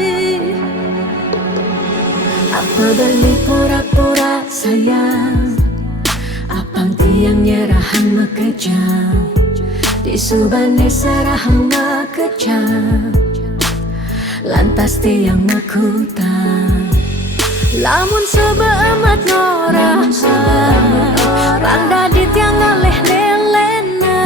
Apa beli pura-pura sayang Apang tiang nyerahan mekejam Di subane serahan mekejam Lantas tiang makutan Lamun sebeemat ngorah Rangda di tiang ngaleh nelena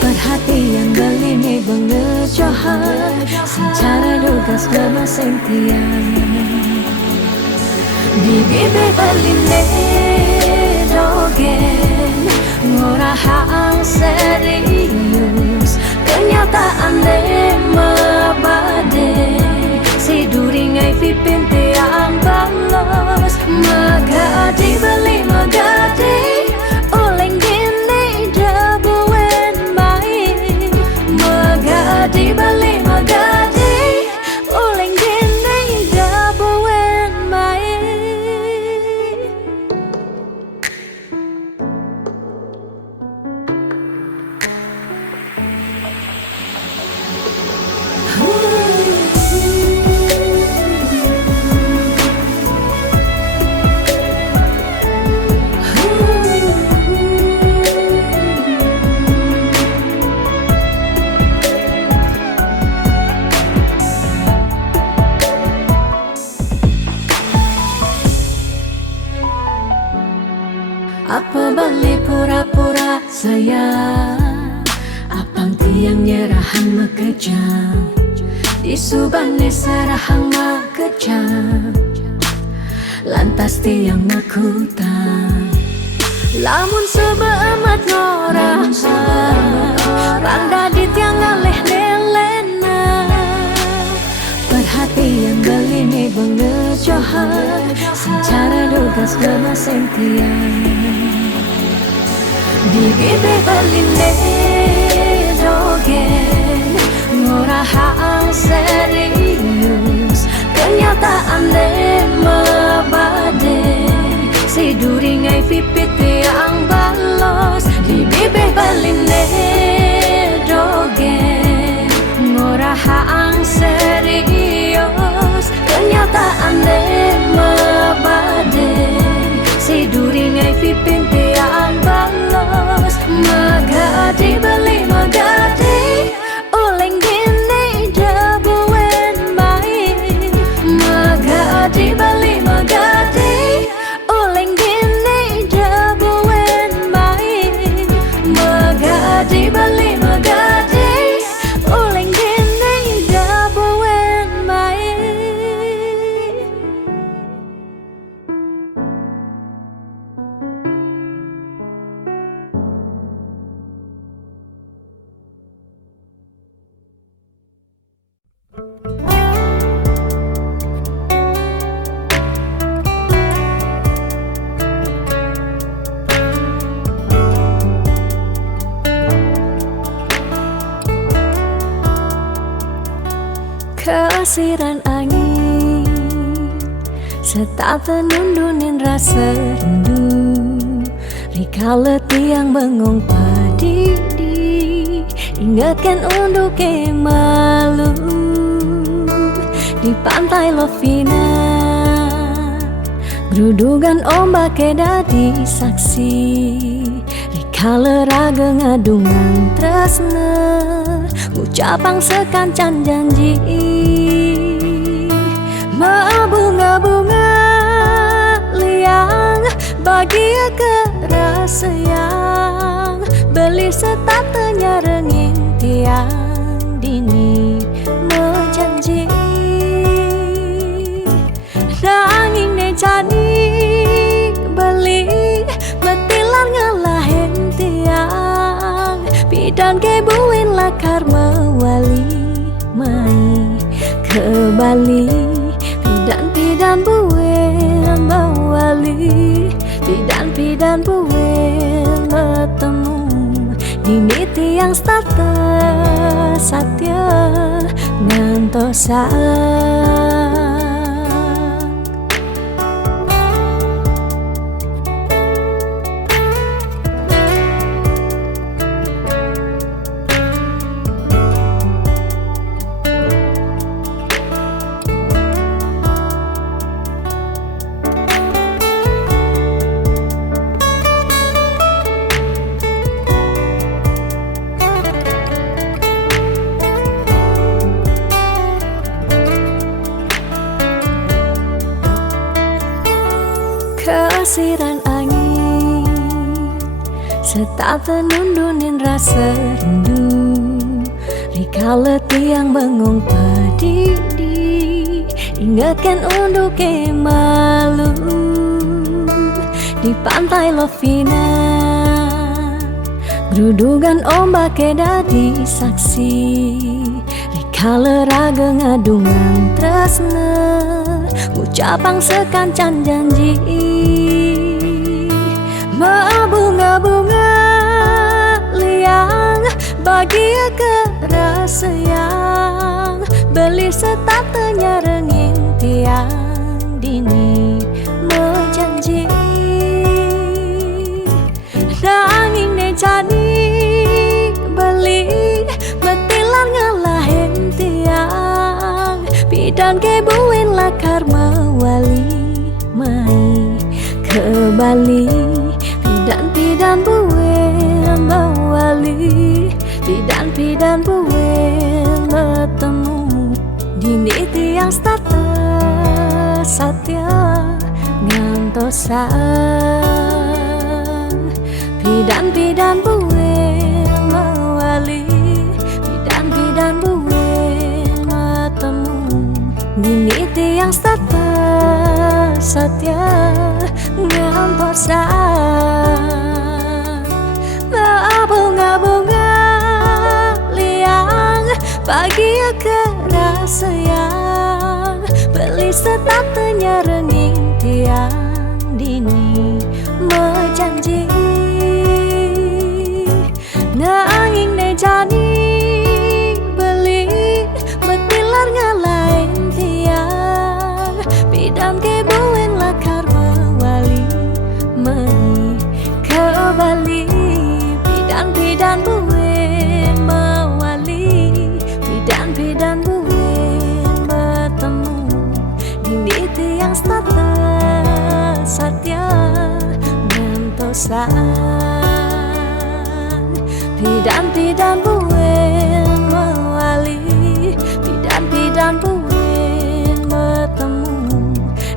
Perhatian beli nih bengejohan Secara dugas memasing tiang Di bibe beli dogen Ngorahang serius Kenyataan mabade Si duringai pipin tiang balos Magadi beli magadi Oleng gini dabuen baik Magadi beli magadi Oleng gini dabuen baik Apa beli pura-pura sayang Apang tiang nyerahan mekejam Di subane serahan mekejam Lantas tiang makutan Lamun sebeemat ngorah Rangda di tiang ngaleh nelena Perhatian beli nih bengejohan Secara dugas memasing tiang Di bibe beli dogen Ngorahang serius Kenyataan mabade Si duringai pipit tiang balos Di bibe beli dogen Ngorahang serius Kenyataan mabade Si duringai pipin tiang balos Magadi beli magadi Oleng gini dabuen baik Magadi beli magadi Oleng gini dabuen baik Magadi beli magadi Oleng gini dabuen baik Keasiran angin Serta tenundunin rasa rindu Rikala tiang bengong padidi Ingatkan untuk malu Di pantai Lovina Gerudugan ombak dadi saksi Rikala raga ngadungan tresna Ngucapang sekancan janji Bunga-bunga liang Bahagia kerasa yang Beli setatenya renging tiang dini Menjanji Nanging ne jadi beli Betilan ngelahin tiang Bidan kebuin lakar mewali mai ke Bali, pidan buen bawali, pidan buen bertemu di niti yang starter satya ngantosan. Kesiran angin serta tenundunin rasa rindu, rika letih yang bengong pedidi, ingatkan untuk malu di pantai Lovina, gerudugan ombak dadi saksi, rika leraga ngadungan tresna, ucapang sekancan janji. Bunga-bunga liang bahagia kerasa yang beli setatenya rengin tiang dini menjanji nanging ne jadi beli betilan ngalahin tiang pidan kebuin lakar mawali mai ke Bali. Pidan buen bawali, pidan buen bertemu di niti yang starter satya ngantosan. Pidan buen bawali, pidan buen bertemu di niti yang starter satya ngantosan. Bunga-bunga liang bahagia kerasa yang beli setatenya renging tiang dini menjanji nanging ne jadi beli betilar ngalahin tiang pidan kebuin lakar mawali mei ke Bali. Pidan buen mawali, pidan buen bertemu di niti yang starter satya ngantosan. Pidan buen mawali, pidan buen bertemu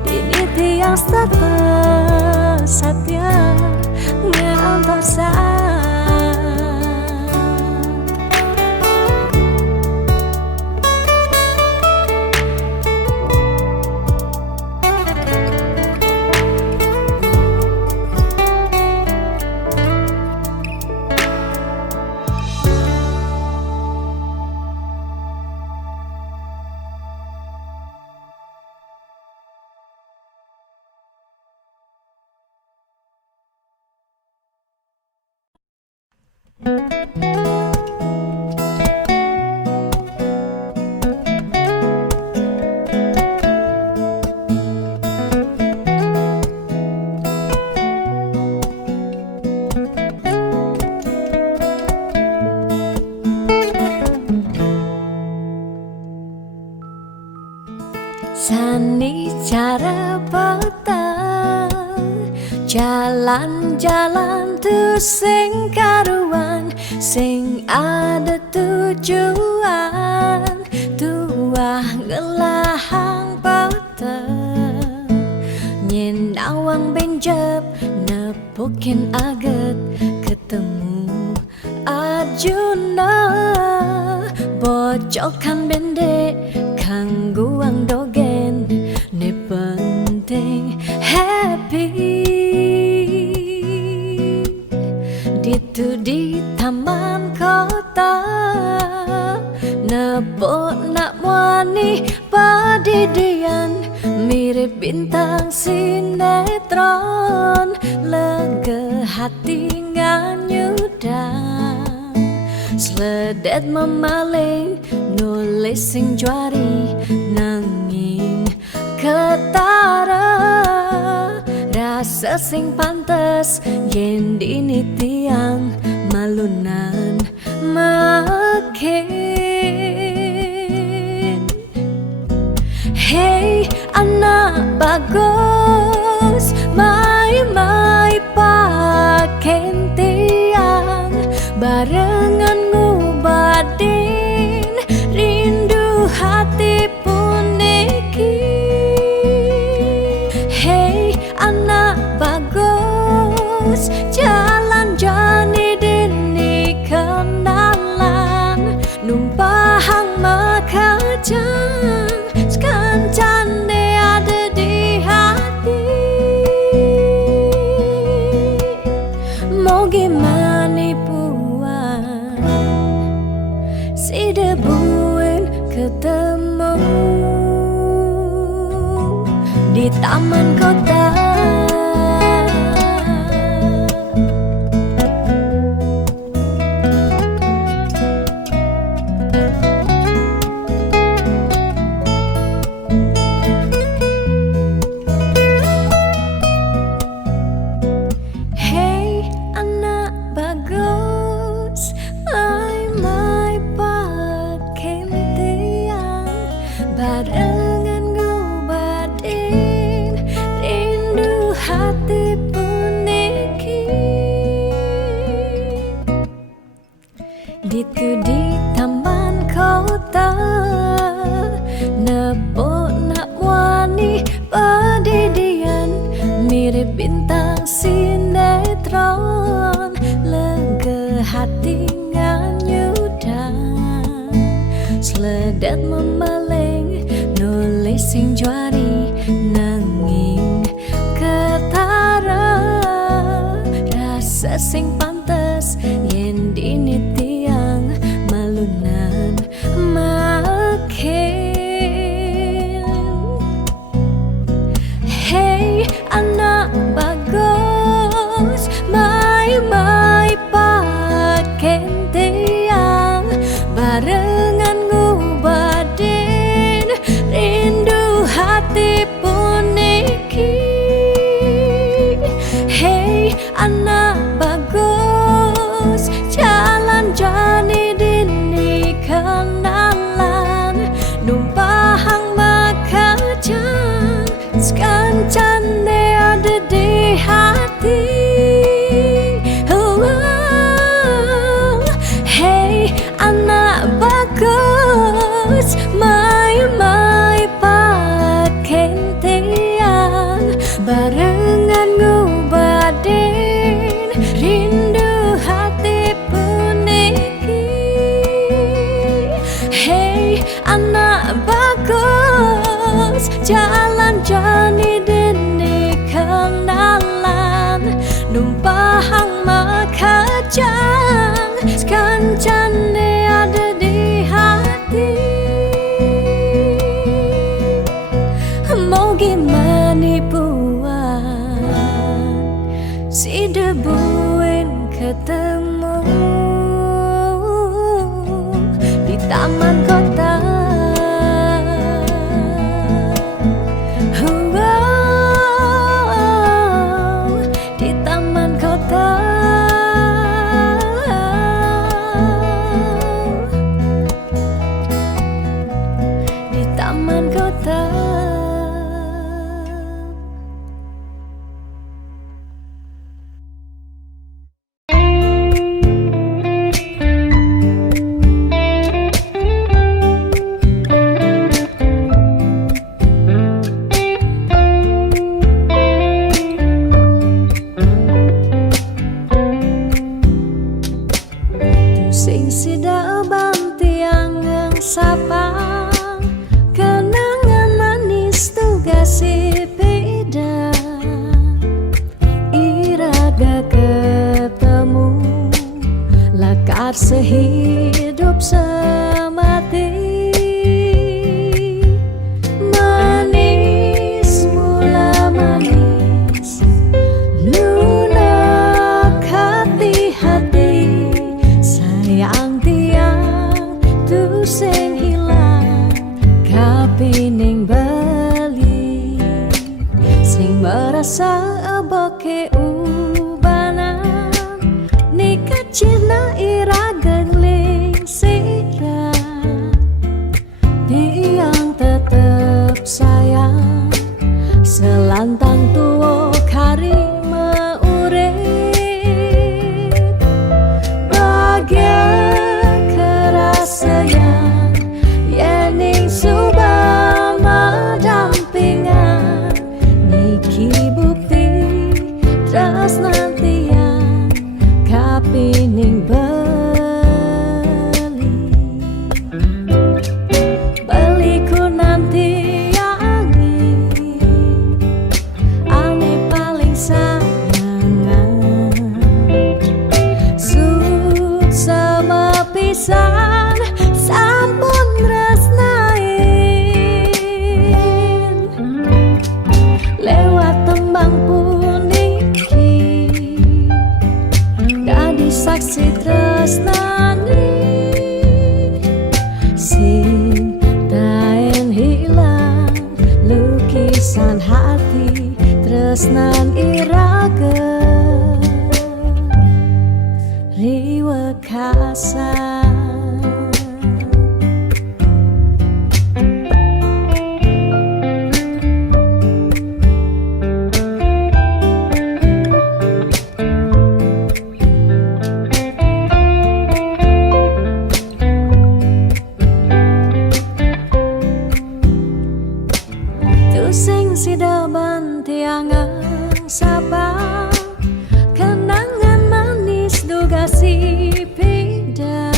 di niti yang starter satya ngantosan. Sani cara petang jalan-jalan tu sing karuan, sing ada tujuan, tuah ngelahang petang nyen awang benjep nepukin aget ketemu Arjuna bocokan bende kangguang dogen ne penting happy ditu di taman kota nebok nak wani Badidian mirip bintang sinetron, lega hati nganyudang, sledet memaling nulis sing juari nanging ketara, rasa sing pantes yen dini tiang malunan makin. Hey anak bagus, mai paken tiang, barengan ngubadin rindu hati puniki. Hey anak bagus, jalan jani dini kenalan, numpahang makajang cande ada di hati. Mau gimana puan si debuin ketemu di taman kota. Barengan ngobadin rindu hati puniki. Ditu di taman kota, nepok nak wani padidian, mirip bintang sinetron, lega hati nganyudang, sledet memaling nulis sing juari nanging ketara, rasa sing pantes yen dini tiang malunan makin. Hey anak bagus, mai paken tiang, barengan ngubadin rindu hati puniki. Hey anak bagus, jalan jani dini kenalan, numpahang makajang sekancane ada di hati. Hey anak bagus, mai paken tiang, barengan ngubadin rindu hati puniki. Hey anak bagus, jalan jani dini kenalan, numpahang makajang sekancane ada di hati. Mau gimana puan si debuin ketemu di taman kota. Di taman kota. Di taman kota. Sing sida bantiang sapang, kenangan manis tugas sepeda, iraga ketemu, lakar sehidup semati. selantang tuo kari meurip bahagia kerasaan yening subama dampingan niki bukti tresnantian kapining beliku nanti ane paling sayangan sama pisan sampun resnain lewat tembang puniki dadi saksi tresnani sing taen hilang lukisan hati tresnan irage riwekasan. Sing sidaban tiangan sabang kenangan manis duga si pindah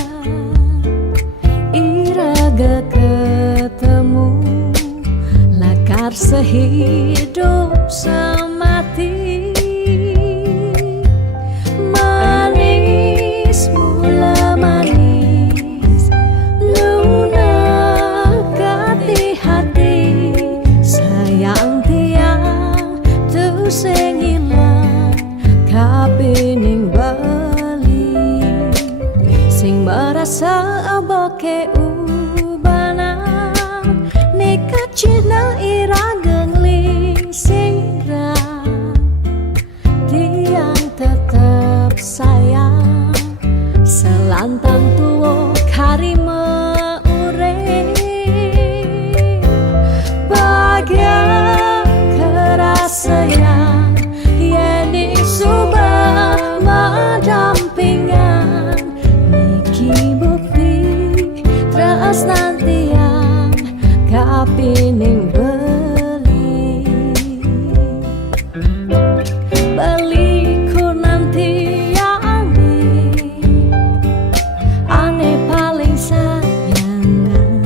iraga ketemu lakar sehidup semati manis mula manis lunak hati sayang tiang tu sing ilang kapining bali sing merasa aboke ubanan nekat cina irageng ling singra tiang tetap sayang selantang tuo kari meurip bahagia kerasaan yening subama dampingan niki bukti tresnantian kapining beliku nanti ane paling sayangan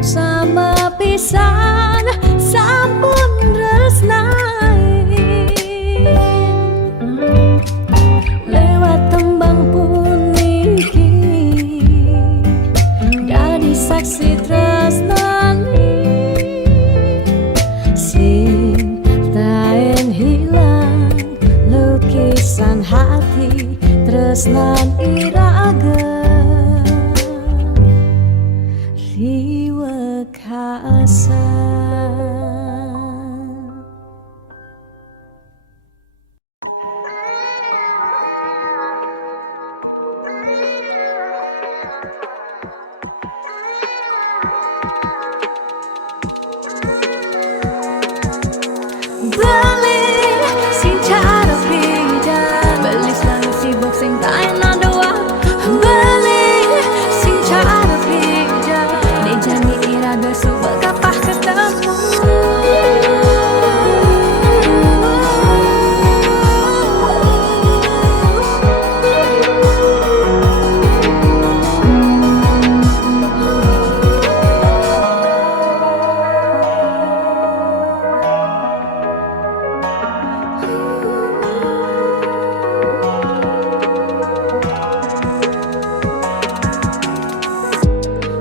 sama pisan sampun resnain lewat tembang puniki dadi saksi tresnani sing taen hilang lukisan hati tresnan irage riwekasan. Beli sing cara beda beli selalu sibuk sing taen doa beli sing cara beda dijani iraga subak kapah ketemu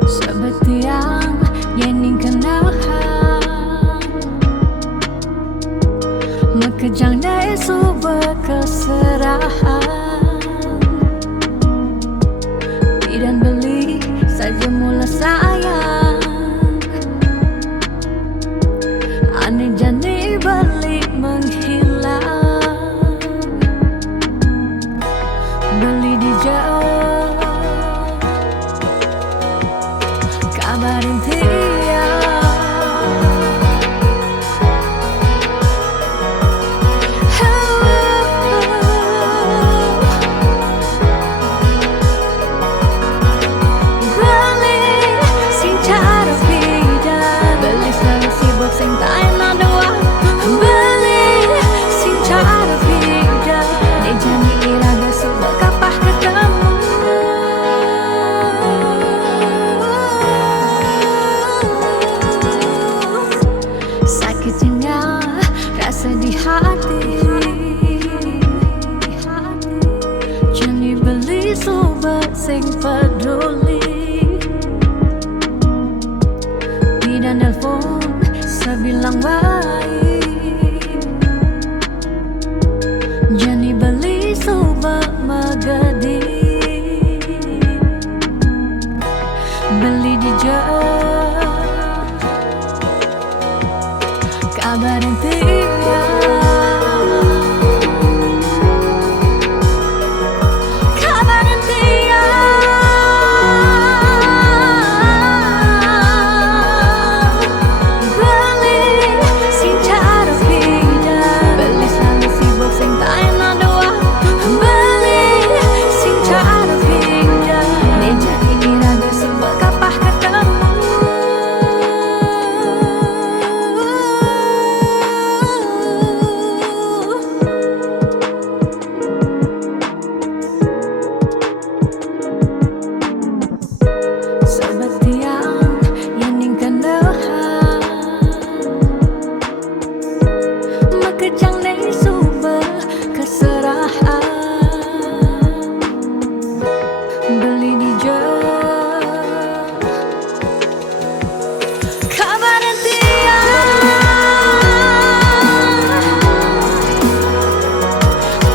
sebetiang yening Pada nelpon sebilang baik, Jani beli subak magadi, beli di kabar tia, kabar tia, beli sing cara beda, beli selalu sibuk sing tak enak doa, beli sing cara beda, dia jadi iraga sebab kapah ketemu. Sebetian yang ningkan doha, makejang nei subah keserahan, beli di kabar tia,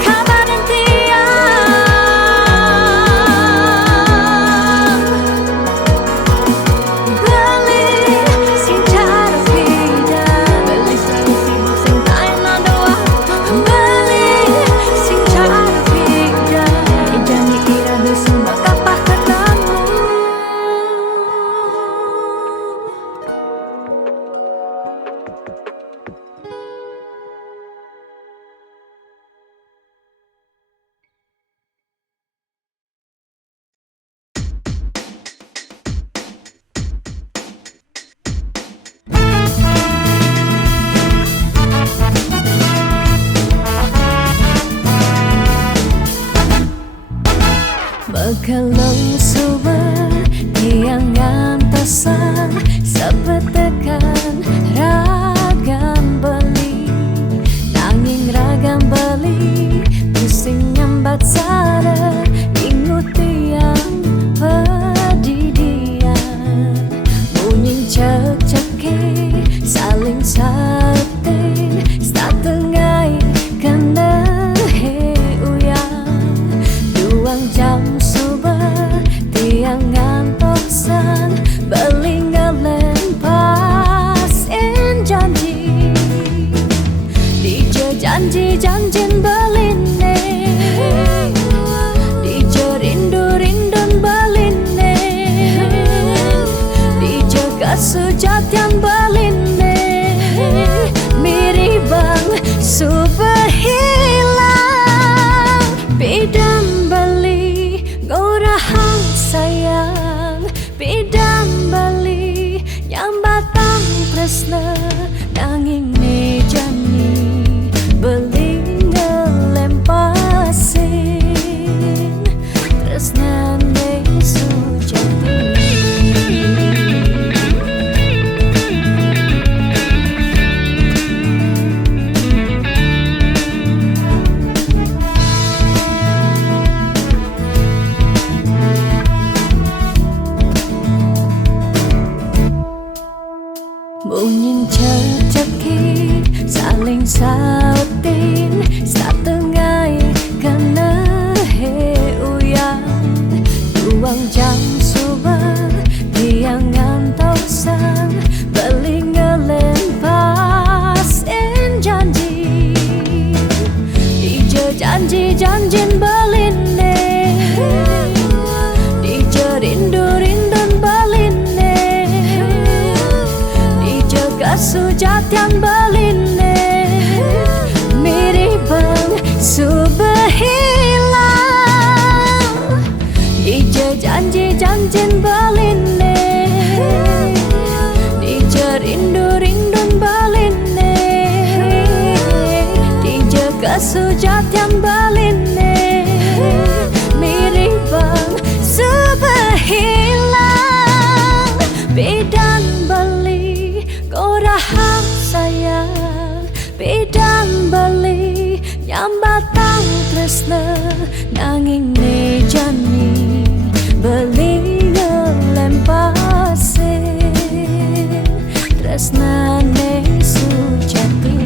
kabar tia, beli sing cara beda, beli selalu sibuk sing tak enak doa, beli sing cara beda, janji iraga sumpah kapah ketemu. Bekelong subah tiang antasan, sepetekan ragam beli, nanging ragam beli pusing nyambat sara, ingut tiang pedidian, bunyi cek-ceki saling satin, setengai kena uang jam subah tiang ngantoksan, beli ngelempasin janji, DJ janji-janjin beline, DJ rindu-rindun beline, DJ kesujatian beline, miribang subah hilang, bidang beli gorahang sayang, bidang beli nyambatang tresna, nanging ne jani beli ngelempasin tresna ne sujati. Bunyin cek-ceki saling sautin, setengai kena uyang, uang jam subah tiang ngantoksan, beli ngelempasin janji, DJ janji-janjin beline, DJ rindu-rindun beline, DJ kesujatian beline, miribang subah hilang, DJ janji-janjin beline, DJ rindu-rindun beline, DJ kesujatian beline, miribang subah hilang, bidang beli gorahang sayang, bidang beli nyambatang tresna, nanging ne jani beli ngelempasin tresnane sujati.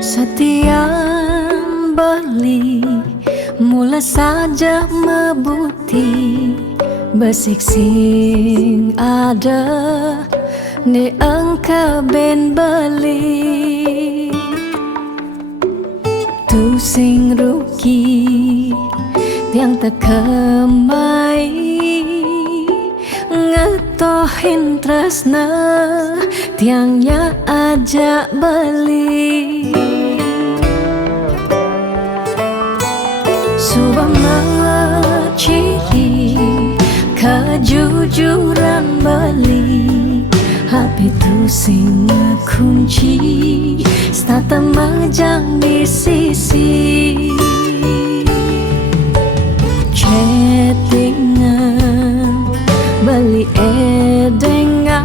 Setiap beli mula saja mebuti besik sing ada ne engkau ben beli tu sing rugi yang terkemai ngetohin tresna tiangnya ajak beli. Subang ciri kejujuran beli HP tu sing kunci stata majang di sisi chattingan beli edengan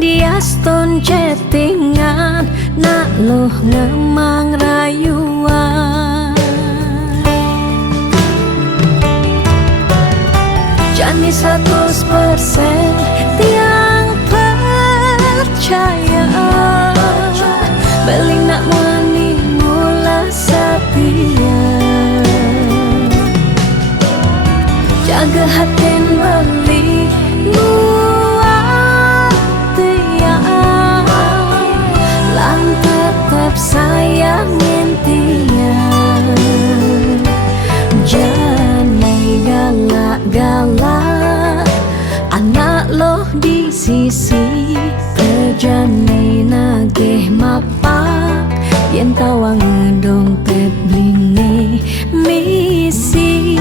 dia stone chattingan nak loh ngemang rayuan. Jani 100% tiang percaya beli nak wani mula setia jaga hati beli buat tiang lang tetap sayangin tiang jani galak-galak anak loh di sisi terjani nagih mapak yen tawang dompet blinge misi.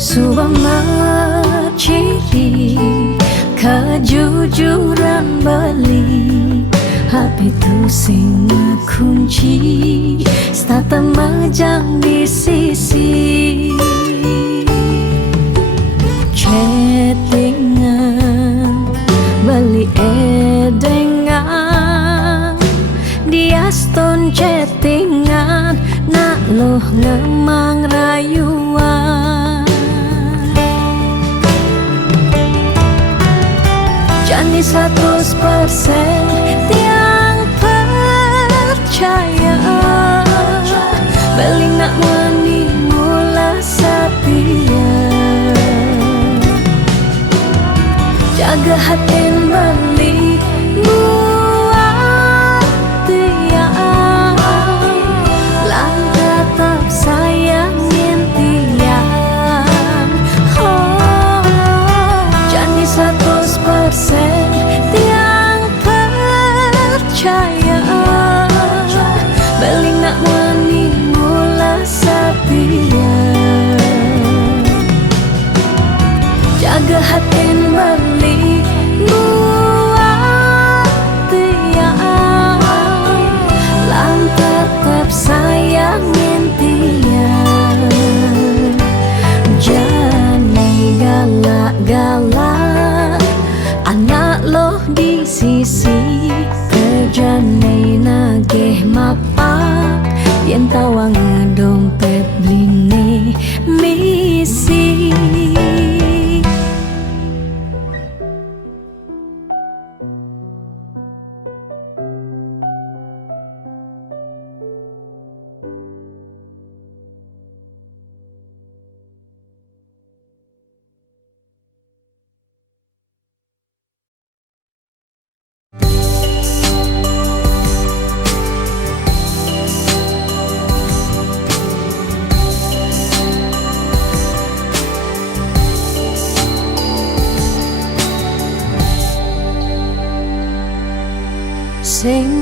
Subang ciri kejujuran beli HP tu sing kunci stata majang di sisi chattingan beli edengan dia stone chattingan nak loh ngemang rayuan. Jani 100% tiang percaya beli nak wani mula setia jaga hati beli buat tiang lang tetap sayangin tiang. Jani 100% tiang percaya beli nak wani mula setia jaga hati beli buat tiang lang tetap sayangin tiang.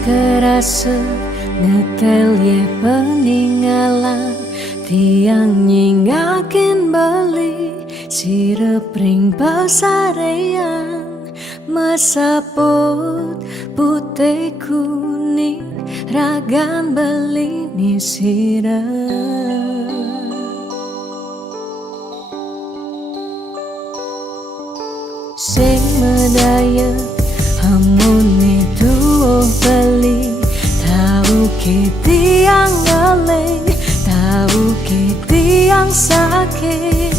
kerasa ngetel ye peninggalan tiang nyingakin beli sirep ring pasarean mesaput putih kuning ragan beli ni sirep sing medaya hamun itu beli tahu kiti yang ngeleng tahu kiti yang sakit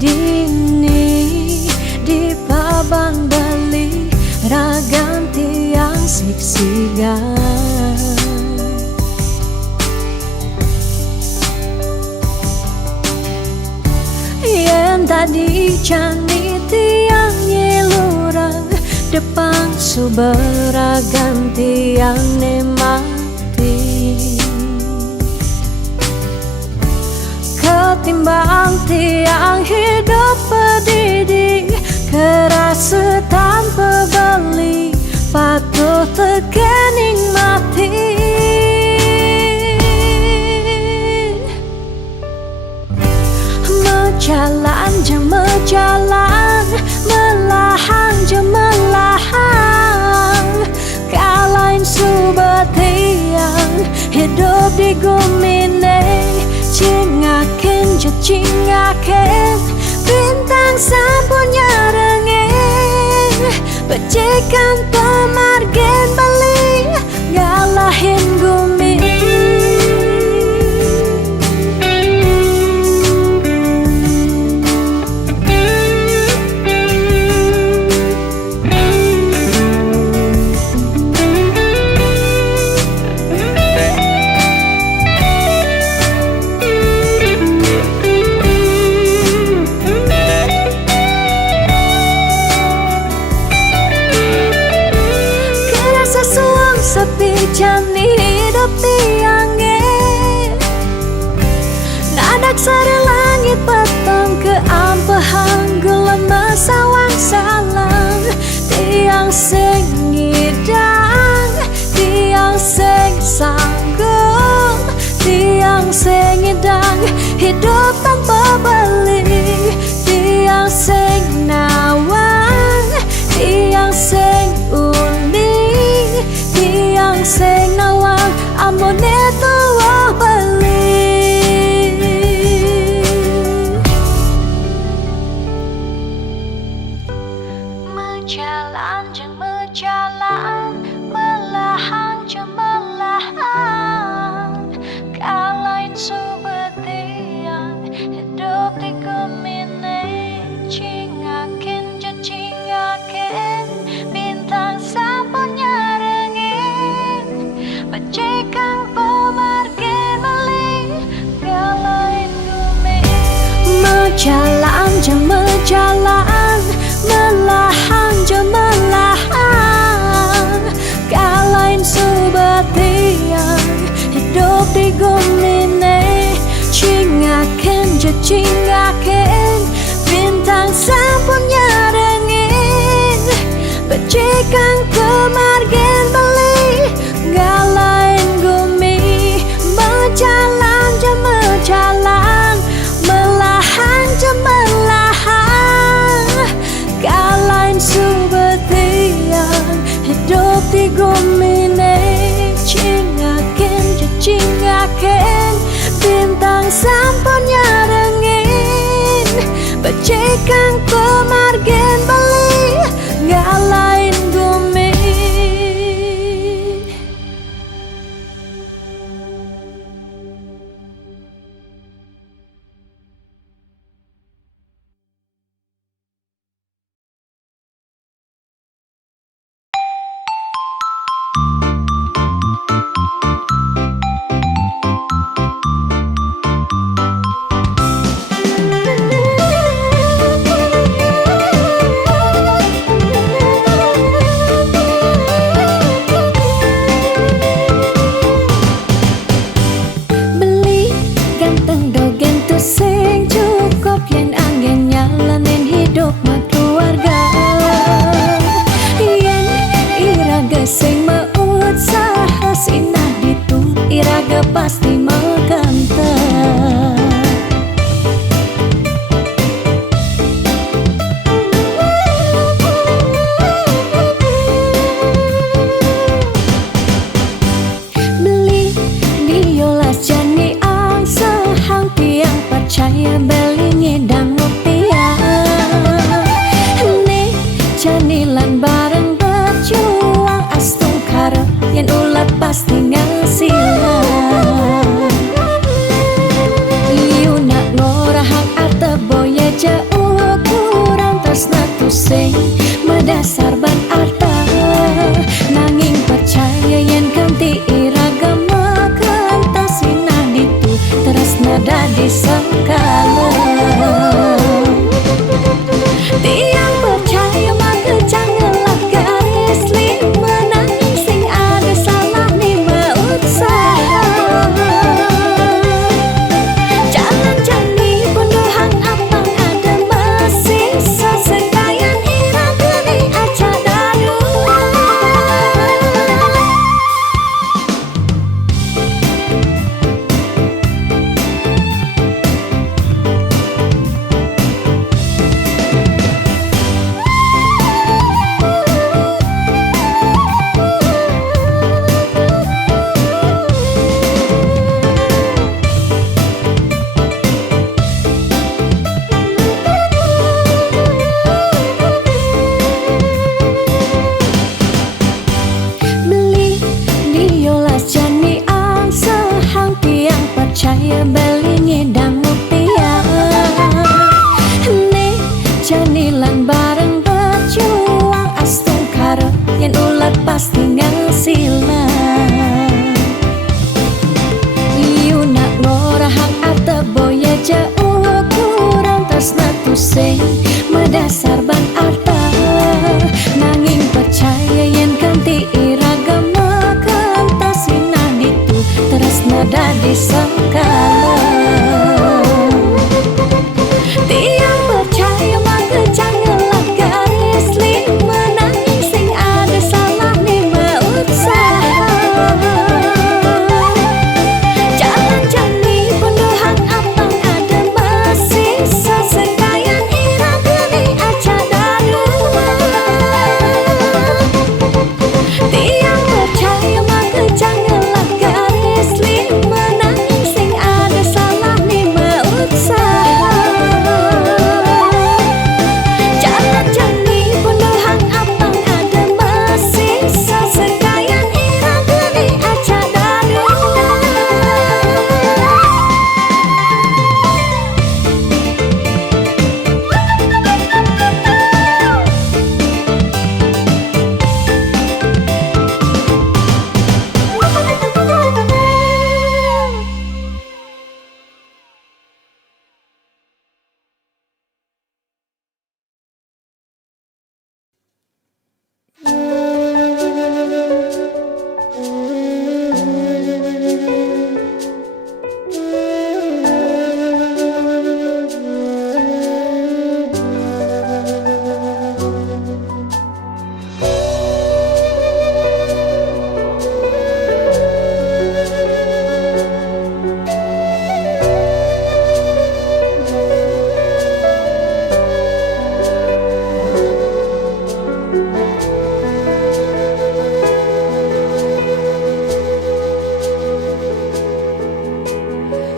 dini di paban beli ragan tiang siksigan yang tadi cani tiang nyelurang depan suberagan tiang nemati ketimbang tiang hidup pendidik kerasa tanpa beli patut tekening mati jalan je jalan melahan je melahan kalain subatiang hidup di gumine cingaken je cingaken bintang sampunya rengeng becekan pemargen beli ngalahin gumi sepi jani hidup tiangnya nadak sari langit petang ke ampahan gelema sawang salang tiang sing ngidang tiang sing sanggup tiang sing ngidang hidup tanpa beli tiang sing nawang tiang sing uning tiang sing nawang amone tuwa beli menjalan jeng menjalan melahan jeng melahan kalain subetian hidup di gemine cingakin je cingakin bintang sapunya becekan pemargen beli galain gumi menjalan je menjalan melahan je melahan kalain subatian hidup di gumine cingaken je cingaken bintang sapunya rengin becekan pemargen beli galain gumi menjalan je menjalan melahan je melahan galain subetian hidup di gumine cingaken je cingaken bintang sampurnya rengin becekan pemargen beli galain gumi nada disengkala. Tiang percaya maka janganlah garis lima nangis sing ada salah ni berusaha. Jangan jani bodohan apa ada masih sesekayan irama ni aja dadu. Percaya beli dan rupiah nih janilan bareng berjuang astung karo yang ulat pasti ngasilan. Iu nak ngorahang ata boya jauh kurang tresna tusing medasar ban arta nanging percaya yang ganti iragama kantasina ditu tresna dadi sengkala. Tiang percaya maka janganlah garis lima nangis sing ada salah ni berusaha. Jangan jani bodohan apa ada masih sesekayan irama ni aja dadu. Tiang percaya maka janganlah garis lima nangis sing ada salah ni berusaha. Jangan jani bodohan apa ada masih sesekayan irama ni aja dadu.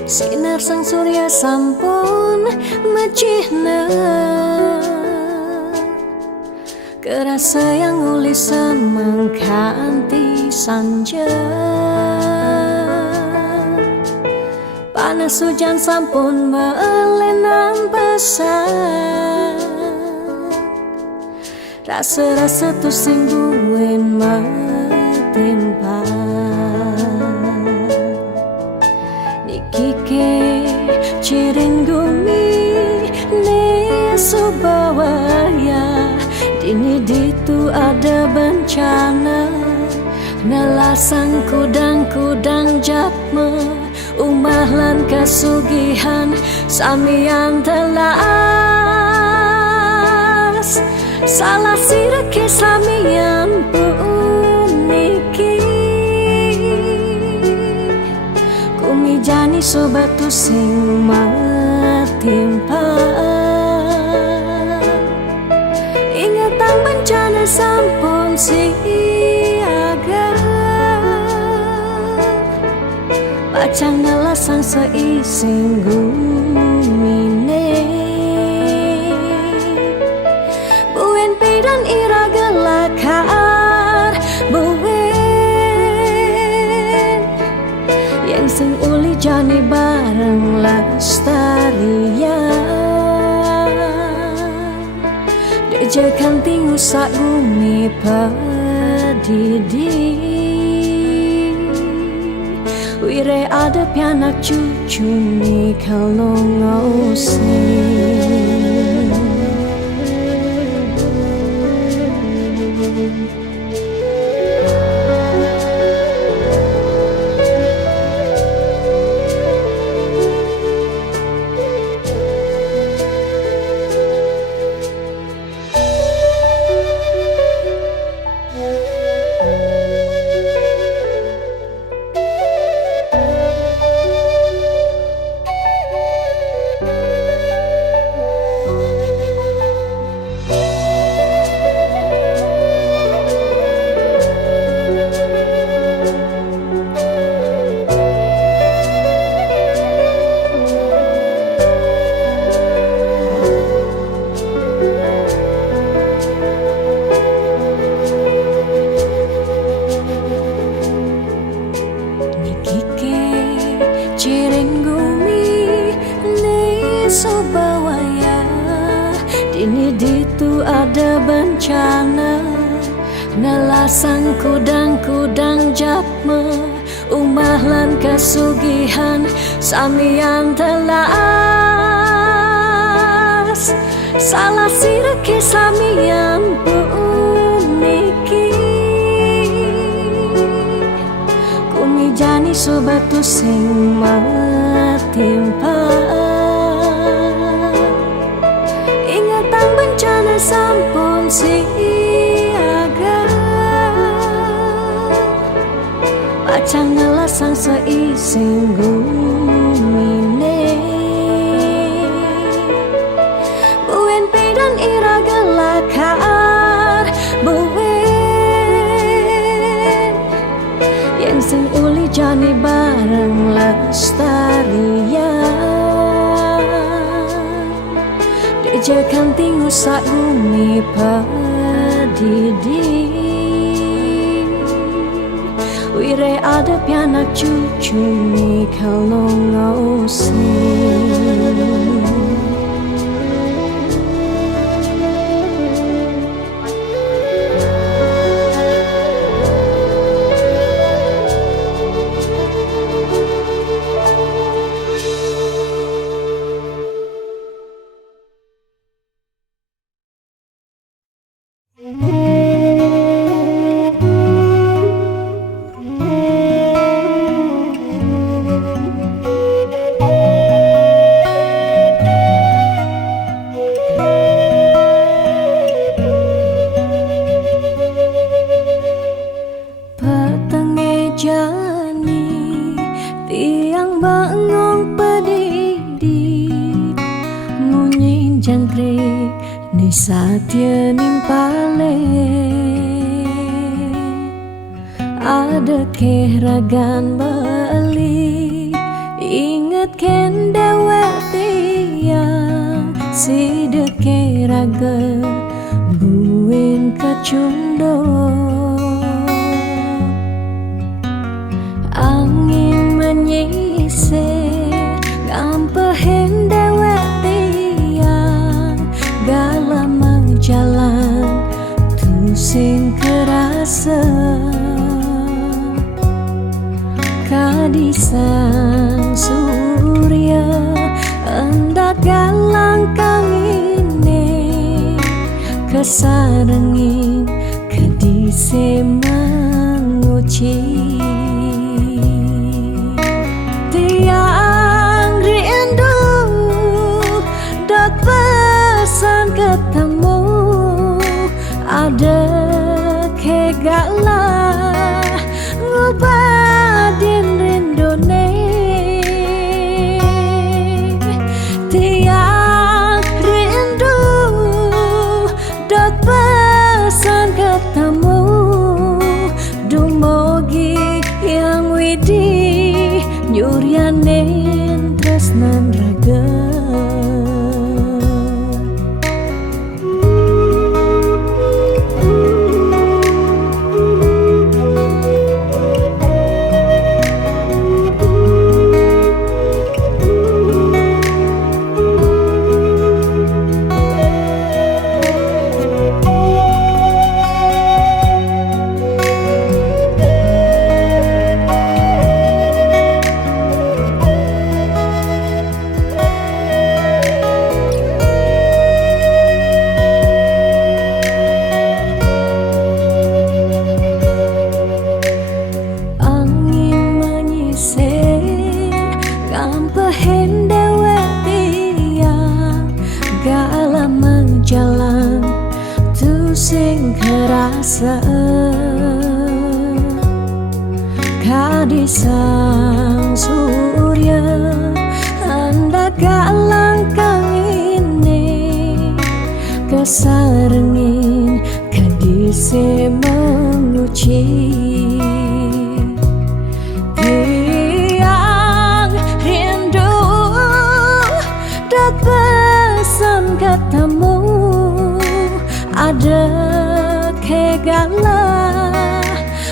Sinar sang surya sampun mejihna kerasa yang uli semangkanti sanja. Panas hujan sampun melenan pesan rasa-rasa tu sing buin metimpa. Kike ciring gumi ne subawaya dini ditu ada bencana nelasan kudang-kudang jatme umah lan kasugihan samian telas salah sirake samian puniki jani sobat tu sing matimpa. Ingatan bencana sampun siaga pacang ngelasang seising gumine buen pidan iraga lakar buen yang sing uli jani bareng lestarian dejekan tingu sak gumi padidi Wire ada pianak cucu nih kalau ngosing. Dini ditu ada bencana, nalasang kudang-kudang japme, umahlan kasugihan samian telas. Salah sirake samian puniki, kumijani sobatu sing matimpa. Bencana sampun siaga, pacang ngelasang seising gumine. Buen pedan iraga lakar buen, yen sing uli jani bareng lestarian. Jangan tinggu sak bumi padidi, wire ada pianak cucu nih kalau ngosing. Tiang bangong pedidi, munyi jangkrik ni satya nimpale. Ada kehragan bali, inget ken dewek tiang, si deke raga buin kecundo. Angin menyisir ngampehen dewek tiang, galamang jalan tusing kerasa. Kadisang surya hendak galang kangine, kesarengin kedise menguci. Tiang rindu dok pesan ketemu, ada kegala ngubadin rindone. Tiang rindu dok pesan ketemu, dumogi terasa di sang surya hendak langkah ini kesarengin kedise menguci tiang rindu dat pesan ketemu ada kegala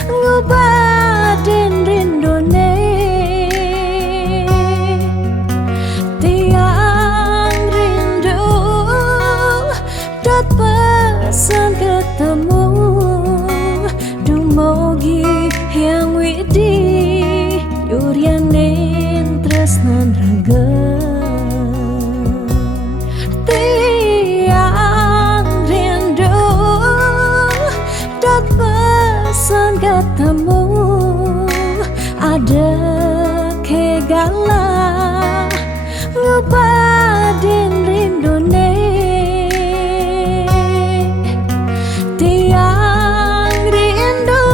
ngubatin rindone tiang rindu dat pesan ketemu dumogi yang widi yuryanin tresnan raga tiang rindu dat pesan ketemu ada kegala ngupadin rindone tiang rindu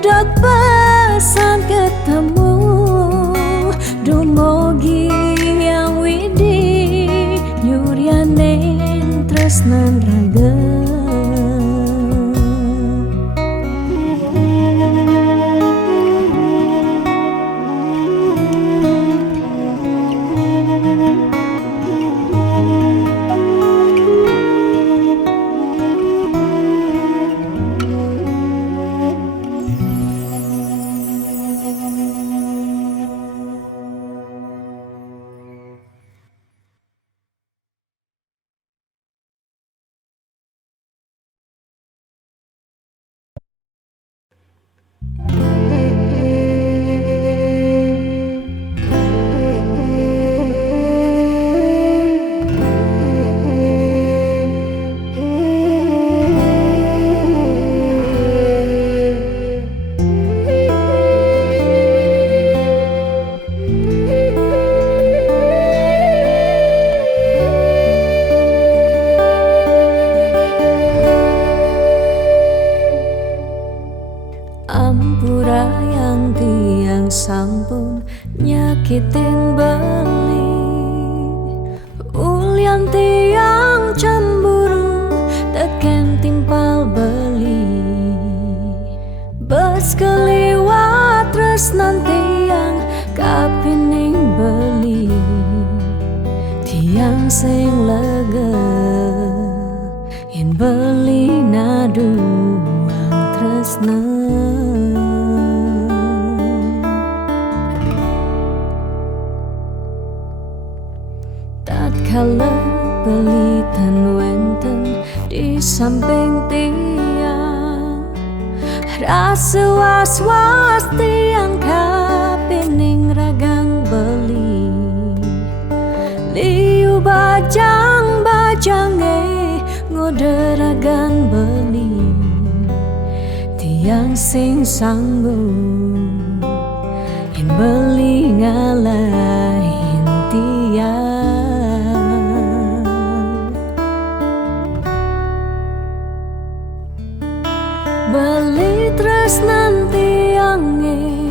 dat pesan ketemu dumogi yang widi nyuryanin tresnan raga Ampura yang tiang sampun nyakitin beli ulian tiang cemburu teken timpal beli bes keliwat tresnan tiang kapining beli tiang sing lega yen beli naduang tresnan tatkala pelitan wenten di samping tiang rasa was-was tiang kapining ragang beli liu bajang-bajange ngoderagan beli tiang sing sanggup yen beli ngalahin tiang beli tresnan tiange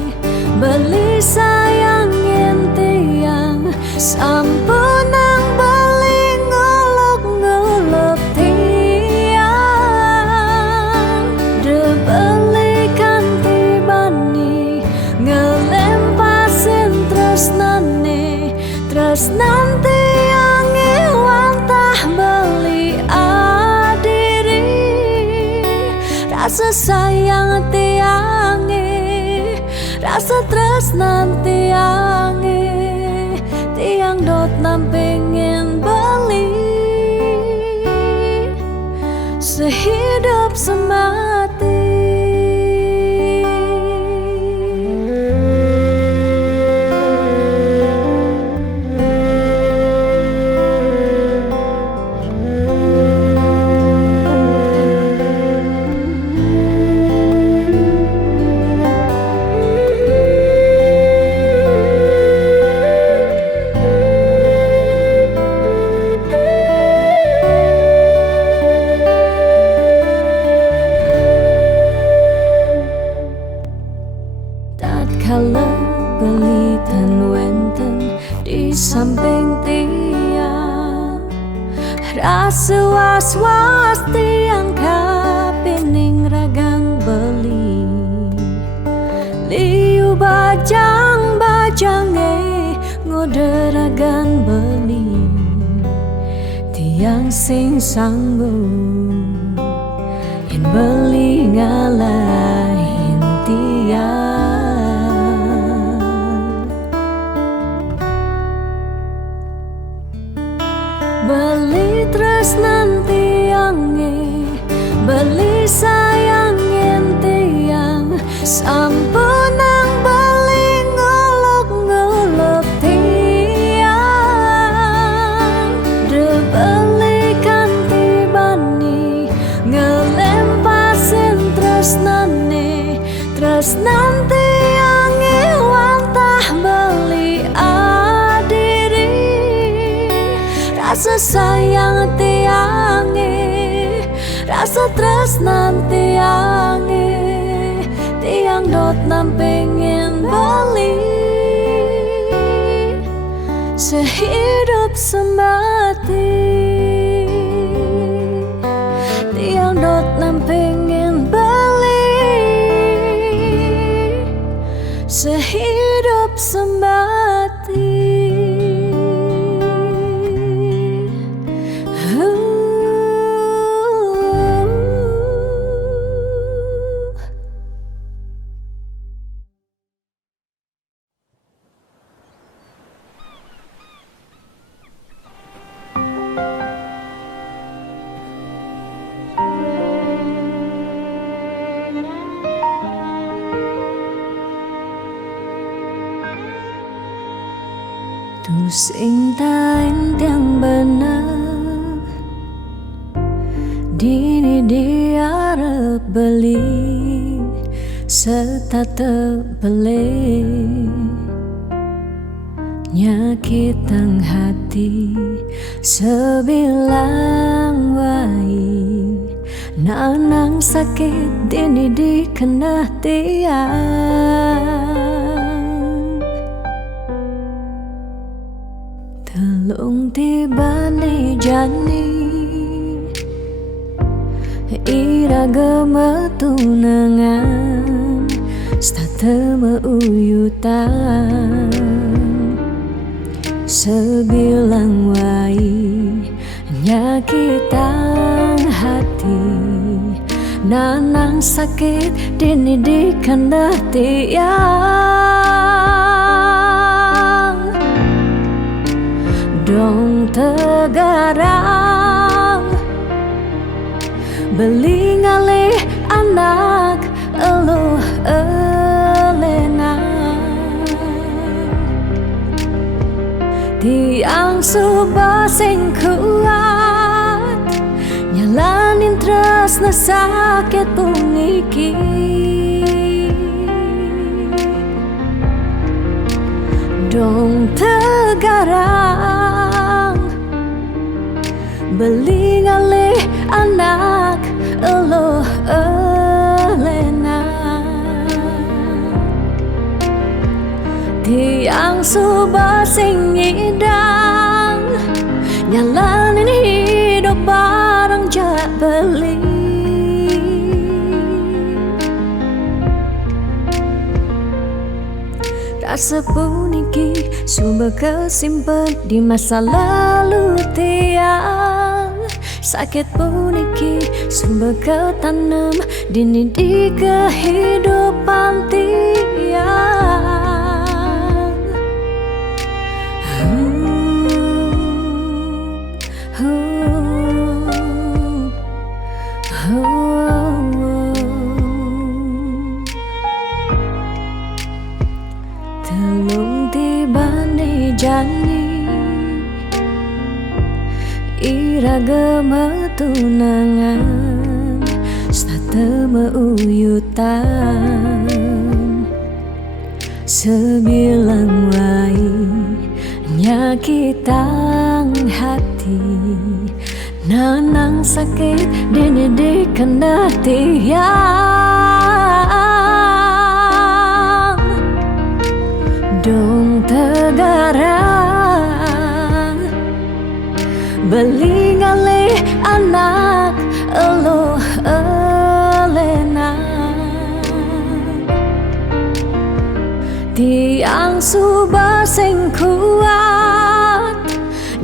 beli sayangin tiang sampun nang beli ngolok-ngolok tiang de beli kanti bani ngelempasin tresnane tresnan tiange wantah beli adiri rasa sayang tiange rasa tresnan tiange tiang dot nampingin beli sehidup semati. samping tiang, rasa was-was tiang kapining ragang beli, liu bajang-bajange ngoderagan beli, tiang sing sanggup yen beli ngalahin tiang. Beli tresnan tiange, beli sayangin tiang, sampunang beli ngolok-ngolok tiang. De beli kanti bani, ngelempasin tresnane, tresnan tiange wantah beli adiri. Rasa sayang tiange, rasa tresnan tiange, tiang dot nam pengen bali, sehidup semati. Tiang dot nam pengen bali, sehidup semati. Tu sing tain tiang bener, dini diarep beli, serta tebeli, nyakitan hati sebilang wai, nanang sakit dini dikena tiang. Telung tibane jani, iraga metunangan, stata meuyutan, sebilang wai, nyakitan hati, nanang sakit dini dikena tiang. Dong tegarang, beli ngalih anak eluh elenang, tiang subah sing kuat, nyalanin tresna sakit puniki. Dong tegarang, beli ngalih anak eluh elenang, tiang subah sing ngidang, nyalanin hidup bareng jak beli. Rasa puniki sumber kesimpan di masa lalu tiang, sakit puniki sumber ketanam dini di kehidupan tiang. Telung tibane jani, iraga metunangan, stata meuyutan, sebilang wai, nyakitang hati, nanang sakit dini dikena tiang. Dong tegarang, belingali anak elo elena tiang subah sing kuat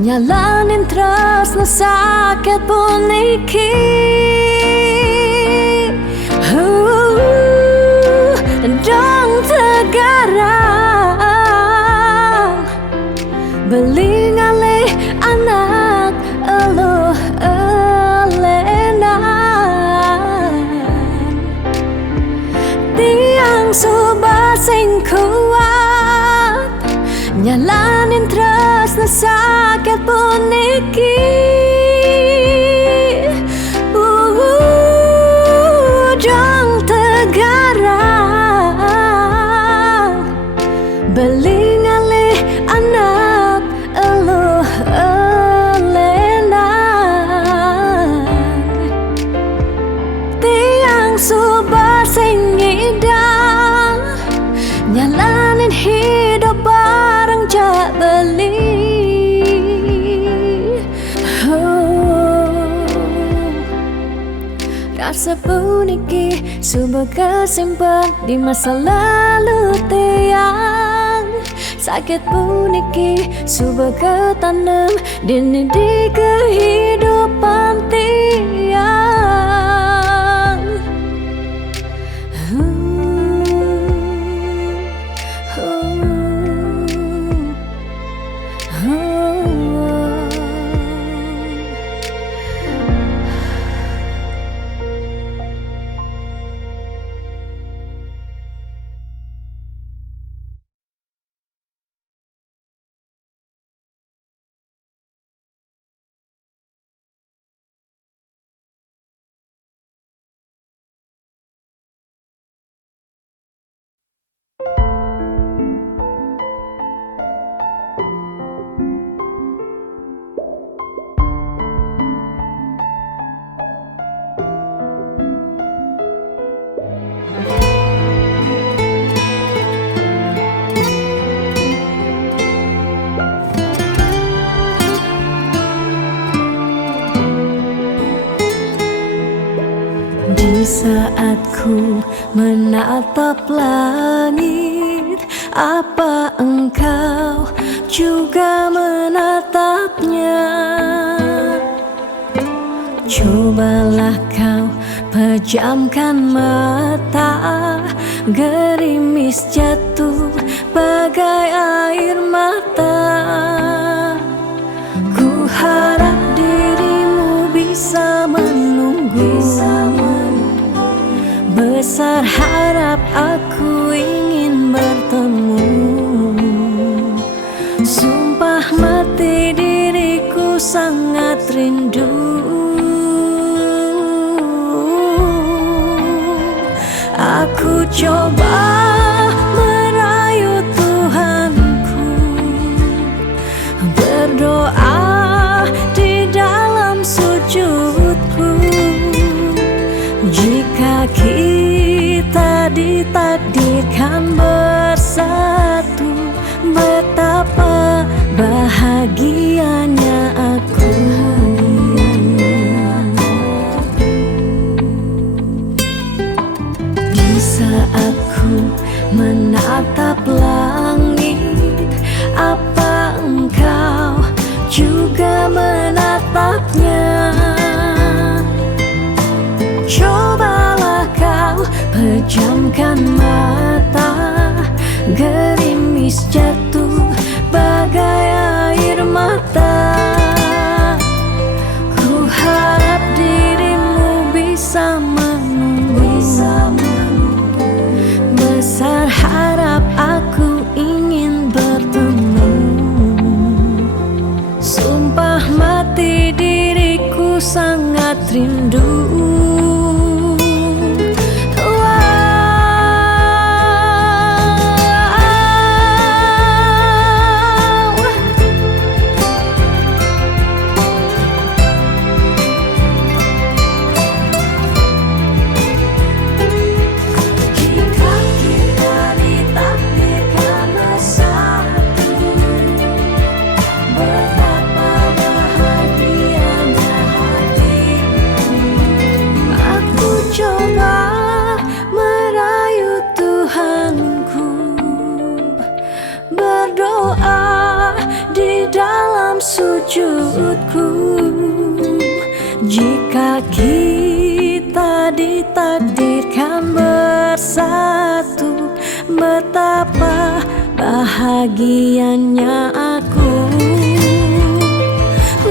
nyalanin tresno sakit pun iki dong tegarang belingali anak elo elena tiang subah sing kuat nyalanin tresno sakit pun iki dong tegarang belingali anak elo elena tiang subah sing ngidang nyalanin hidup bareng jak beli rasa puniki subah kesimpan di masa lalu tiang sakit puniki subah ketanam di kehidupan tiang di saat ku menatap langit, apa engkau juga menatapnya? Cobalah kau pejamkan mata, gerimis jatuh bagai air mata. Ku harap dirimu bisa menunggu, besar harap aku ingin bertemu. Sumpah mati diriku sangat rindu. Aku coba merayu Tuhanku, berdoa di dalam sujudku. Jika kita ditakdirkan bersatu, betapa bahagianya aku. Di saat ku menatap langit, apa engkau juga menatapnya? Cobalah kau pejamkan mata, gerimis jatuh bagai air mata. Ku harap dirimu bisa menunggu, besar harap aku ingin bertemu. Sumpah mati diriku sangat rindu. Betapa bahagia sujudku. Jika kita ditakdirkan bersatu, betapa bahagianya aku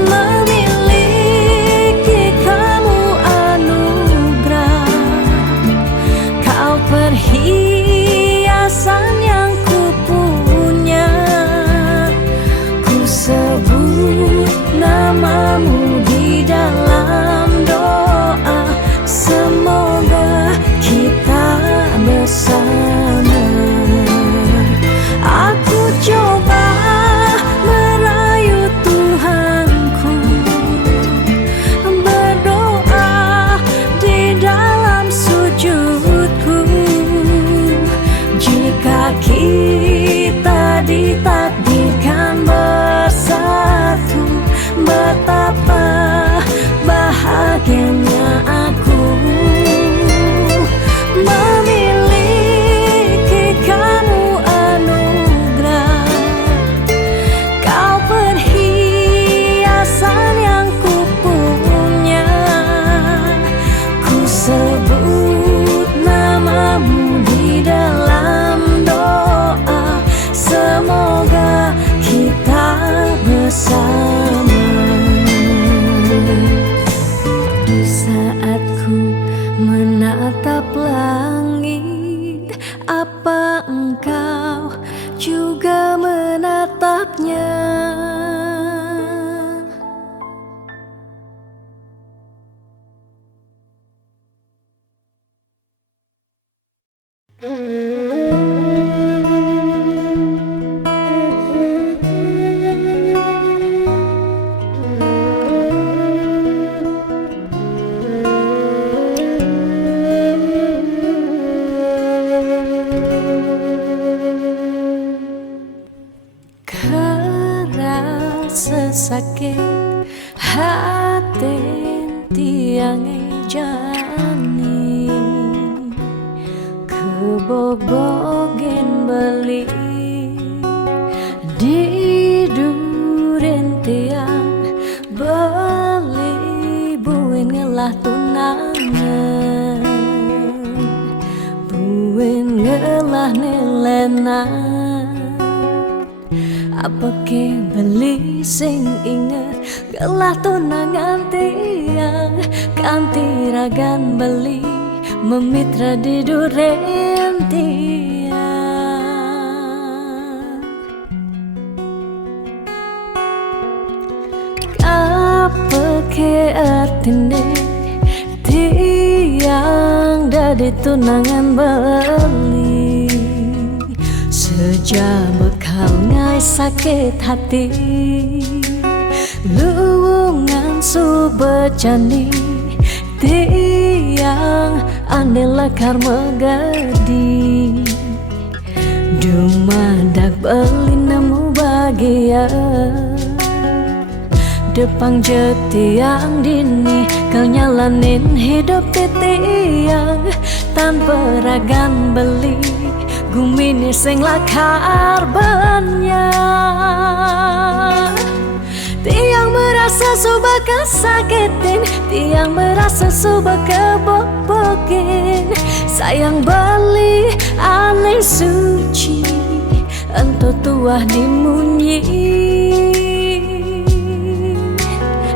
memiliki kamu anugerah. Kau perhiasan yang ku punya. Ku sebut namamu di dalam doa, semoga kita bersama. Aku coba merayu Tuhanku, berdoa di dalam sujudku. Jika kita ditakdirkan bersatu, betapa bahagianya aku memiliki kamu anugerah. Kau perhiasan yang ku punya. Ku sebut namamu di dalam doa, semoga kita bersama. Saat ku menatap langit, apa engkau juga menatapnya? Kerasa sakit hati tiang jani, kebobogen beli di duren tiang beli buin ngelah tunangan, buin ngelah nilenan. Apa ke beli sing inget gelah tunangan tiang, kanti ragan beli memitra di duren tiang. Apa ke artine tiang dari tunangan beli, sejak bekal ngai sakit hati, luwungan subecani tiang ande lekar megadi. Dumadak beli nemu bahagia, depang jetiang dini kau nyalanin hidup tiang tanpa ragan beli. Gumini sing lakar banyak. Tiang merasa suba kesakitin, tiang merasa suba kebobokin. Sayang beli aneh suci, ento tuah dimunyi.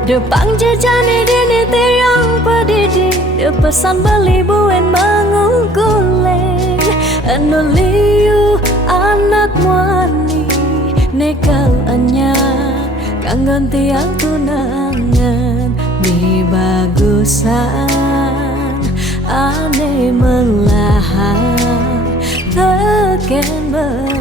Depang jejani dini tiang pedidi, depesan beli buen mengungkuleng. Anu liu anak wani nekal anya kanggon tiang tunangan. Di bagusan ane melahan teken beli.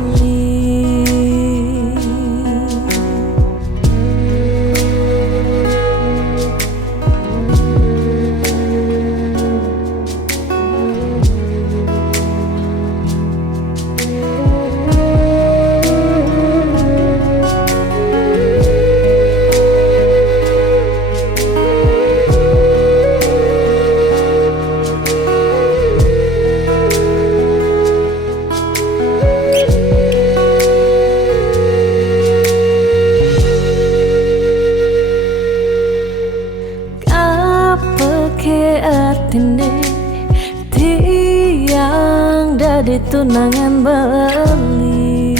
tunangan beli.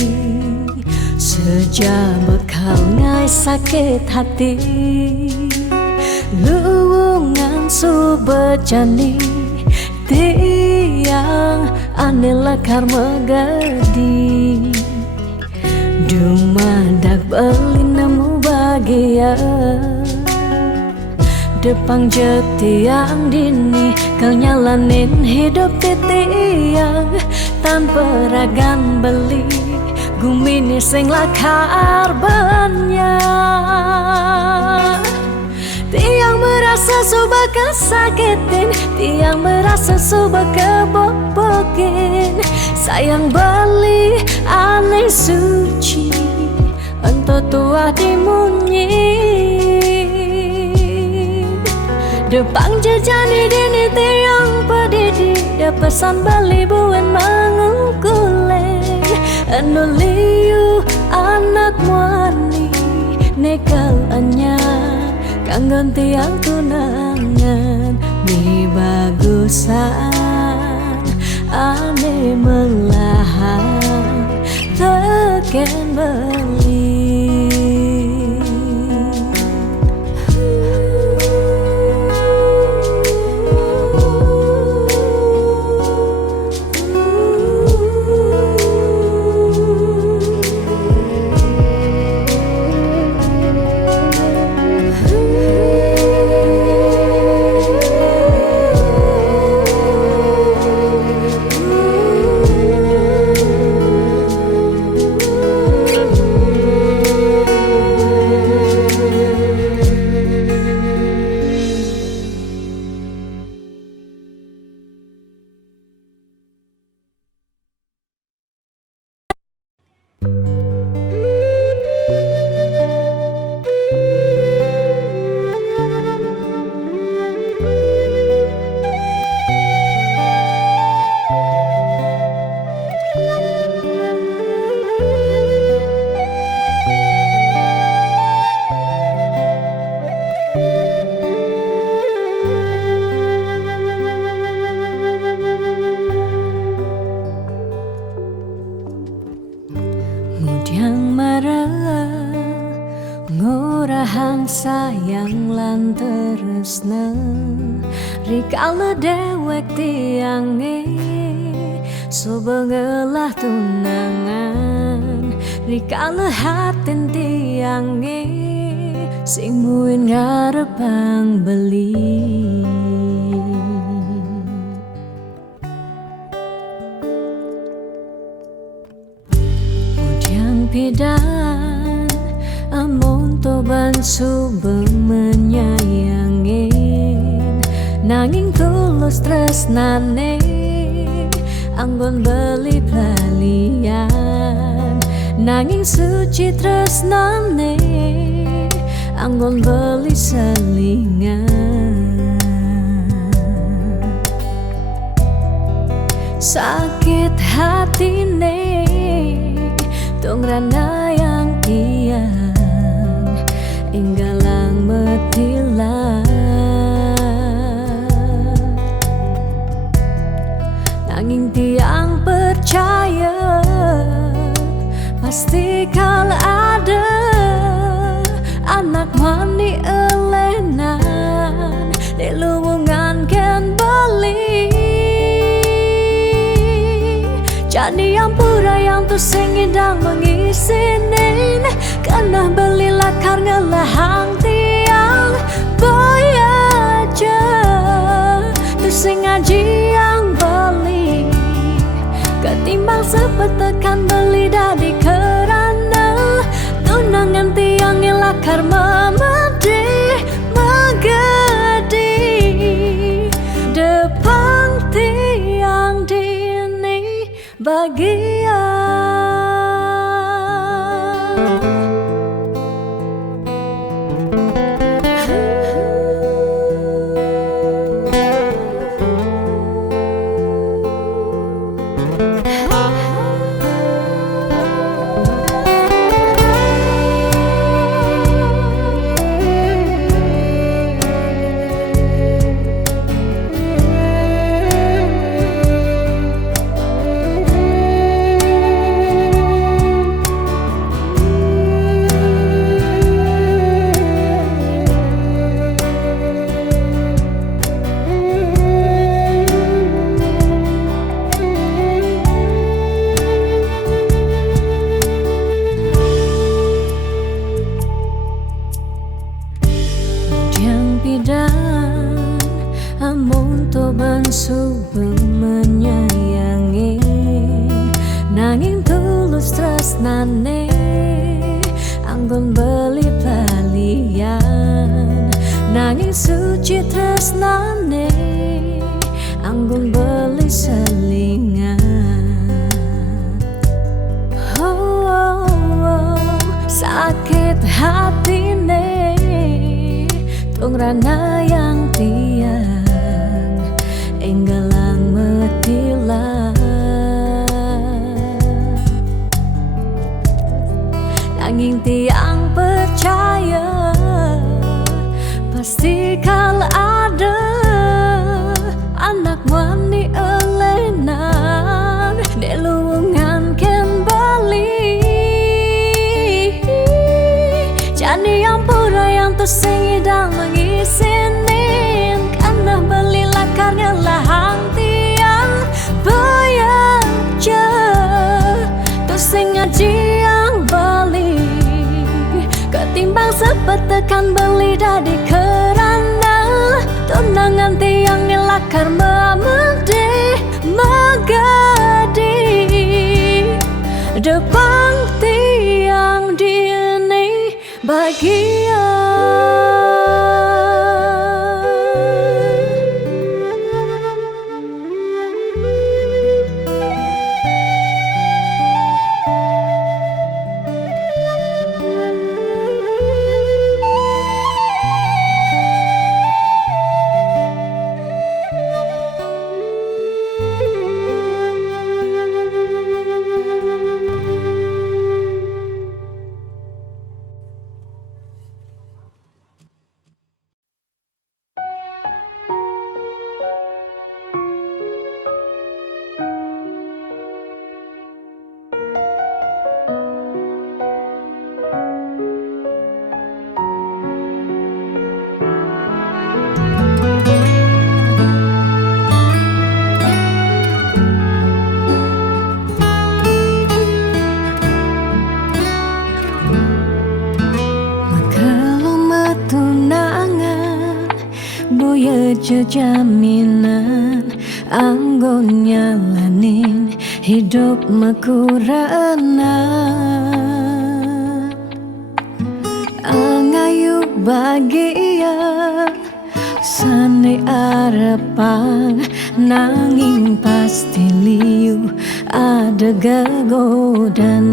Sejak bekal ngai sakit hati, luwungan su berjani, tiang ane lekar megadi. Dumadak beli nemu bahagia, depan jetiang dini kau nyalanin hidup titiang tanpa ragan beli gumini sing lakar banyak. Tiang merasa subah kesakitin, tiang merasa subah kebobokin. Sayang beli aneh suci entah tua dimunyi. Depan jejani dini tiang pedidi, da pesan beli buen mengungkuleng. Anuliu anak wani nekal anya kanggon tiang tunangan. Mi bagusan ane melahan teken beli. Yang marah ngorahang sayang lan tresna, rikala dewek tiange sobengelah tunangan. Rikala hatin tiange sing muin ngarepang beli. Pidan amun toban suba menyayangin, nanging tulus tresnane anggon beli pelalian. Nanging suci tresnane anggon beli selingan. Sakit hatine tong rana yang tiang inggalang metilang. Nanging tiang percaya pasti kal ada anak mani elenan di luwungan ken beli. Jadi yang pura yang tu singidang mengisinin, kena beli lakar ngelahang tiang boy aja. Tu sing ngaji yang beli, ketimbang sepetekan beli dadi kerana tunangan tiang lakar memedi megedi. Depan tiang dini bahagia. suci tresnane anggun beli selingan. Oh, oh, oh, sakit hatine tungrana yang tiang enggalang metilah. Nanging tiang percaya pasti kal ada anak wani elenan deluungan ken bali. Jani yang pura yang tersing idang mengisinin karena beli lakarnya lahang tiang beyaja tersing ngaji yang bali ketimbang sepetekan beli dadi kerana tunangan tiang ngelakar memede magadi depan tiang dini bahagia. Jaminan anggon nyalanin hidup makurana angayu bahagia sane arepan nanging pasti liu ada gegodan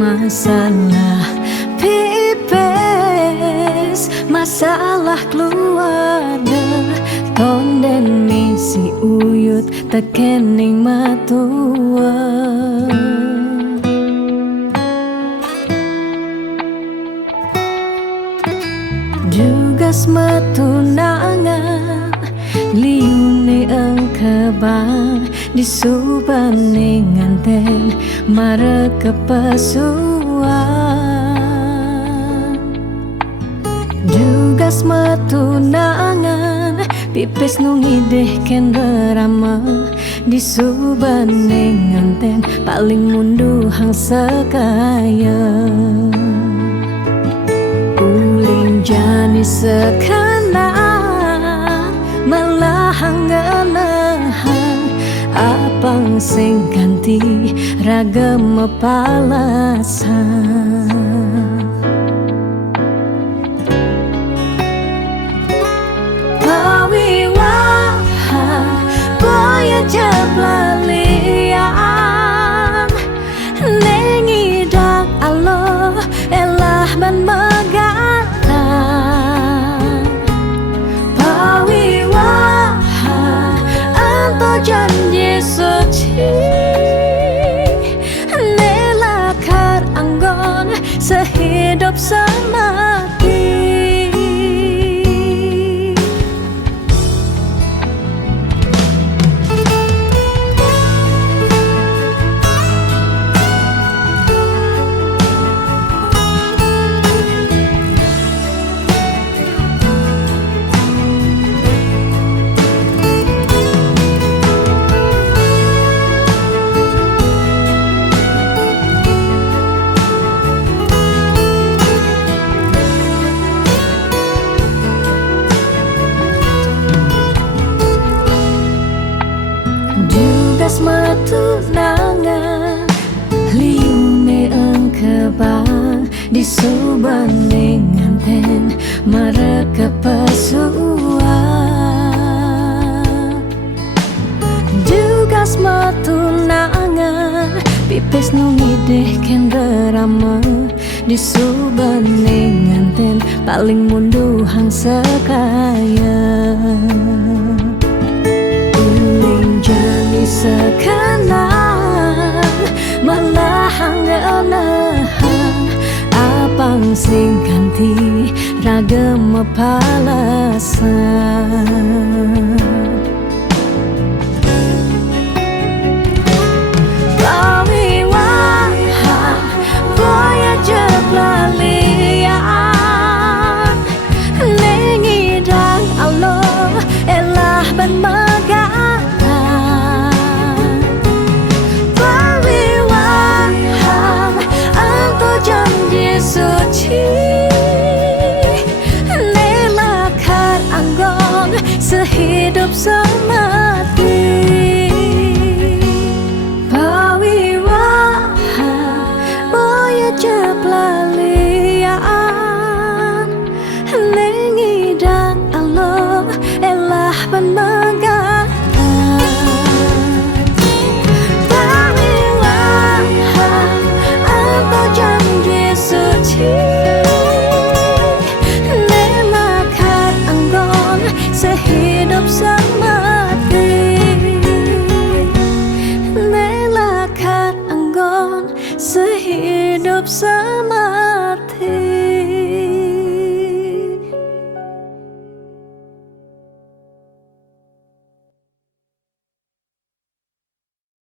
masalah masalah keluarga tonden misi uyut tekening matua juga semetunangan liune engkebang disubane nganten mare kepesuan juga semetunangan pipis nungideh ken berama disubane nganten paling munduhang sekaya uling jani sekana melahang ngelahan apang sing ganti ragam mepalasan jablalian nengidak Allah elah ban megatan pawiwahan anto janji suci nelakar anggon sehidup semati. di subening nganten mereka pesua dugas matunangan pipis nungideh ken rerama di subening nganten paling munduhan sekaya uling jani sekanan malah hanganahan apang sing ganti ragam palasan kawiwahan boya jeplalian nengidang Allah elah ban megatan kawiwahan engkau janji suci nelakan anggon sehidup semati jeplalian nengidang Allah elah ban megatan kawiwahan engkau janji suci nelakan anggon sehidup semati nelakan anggon sehidup semati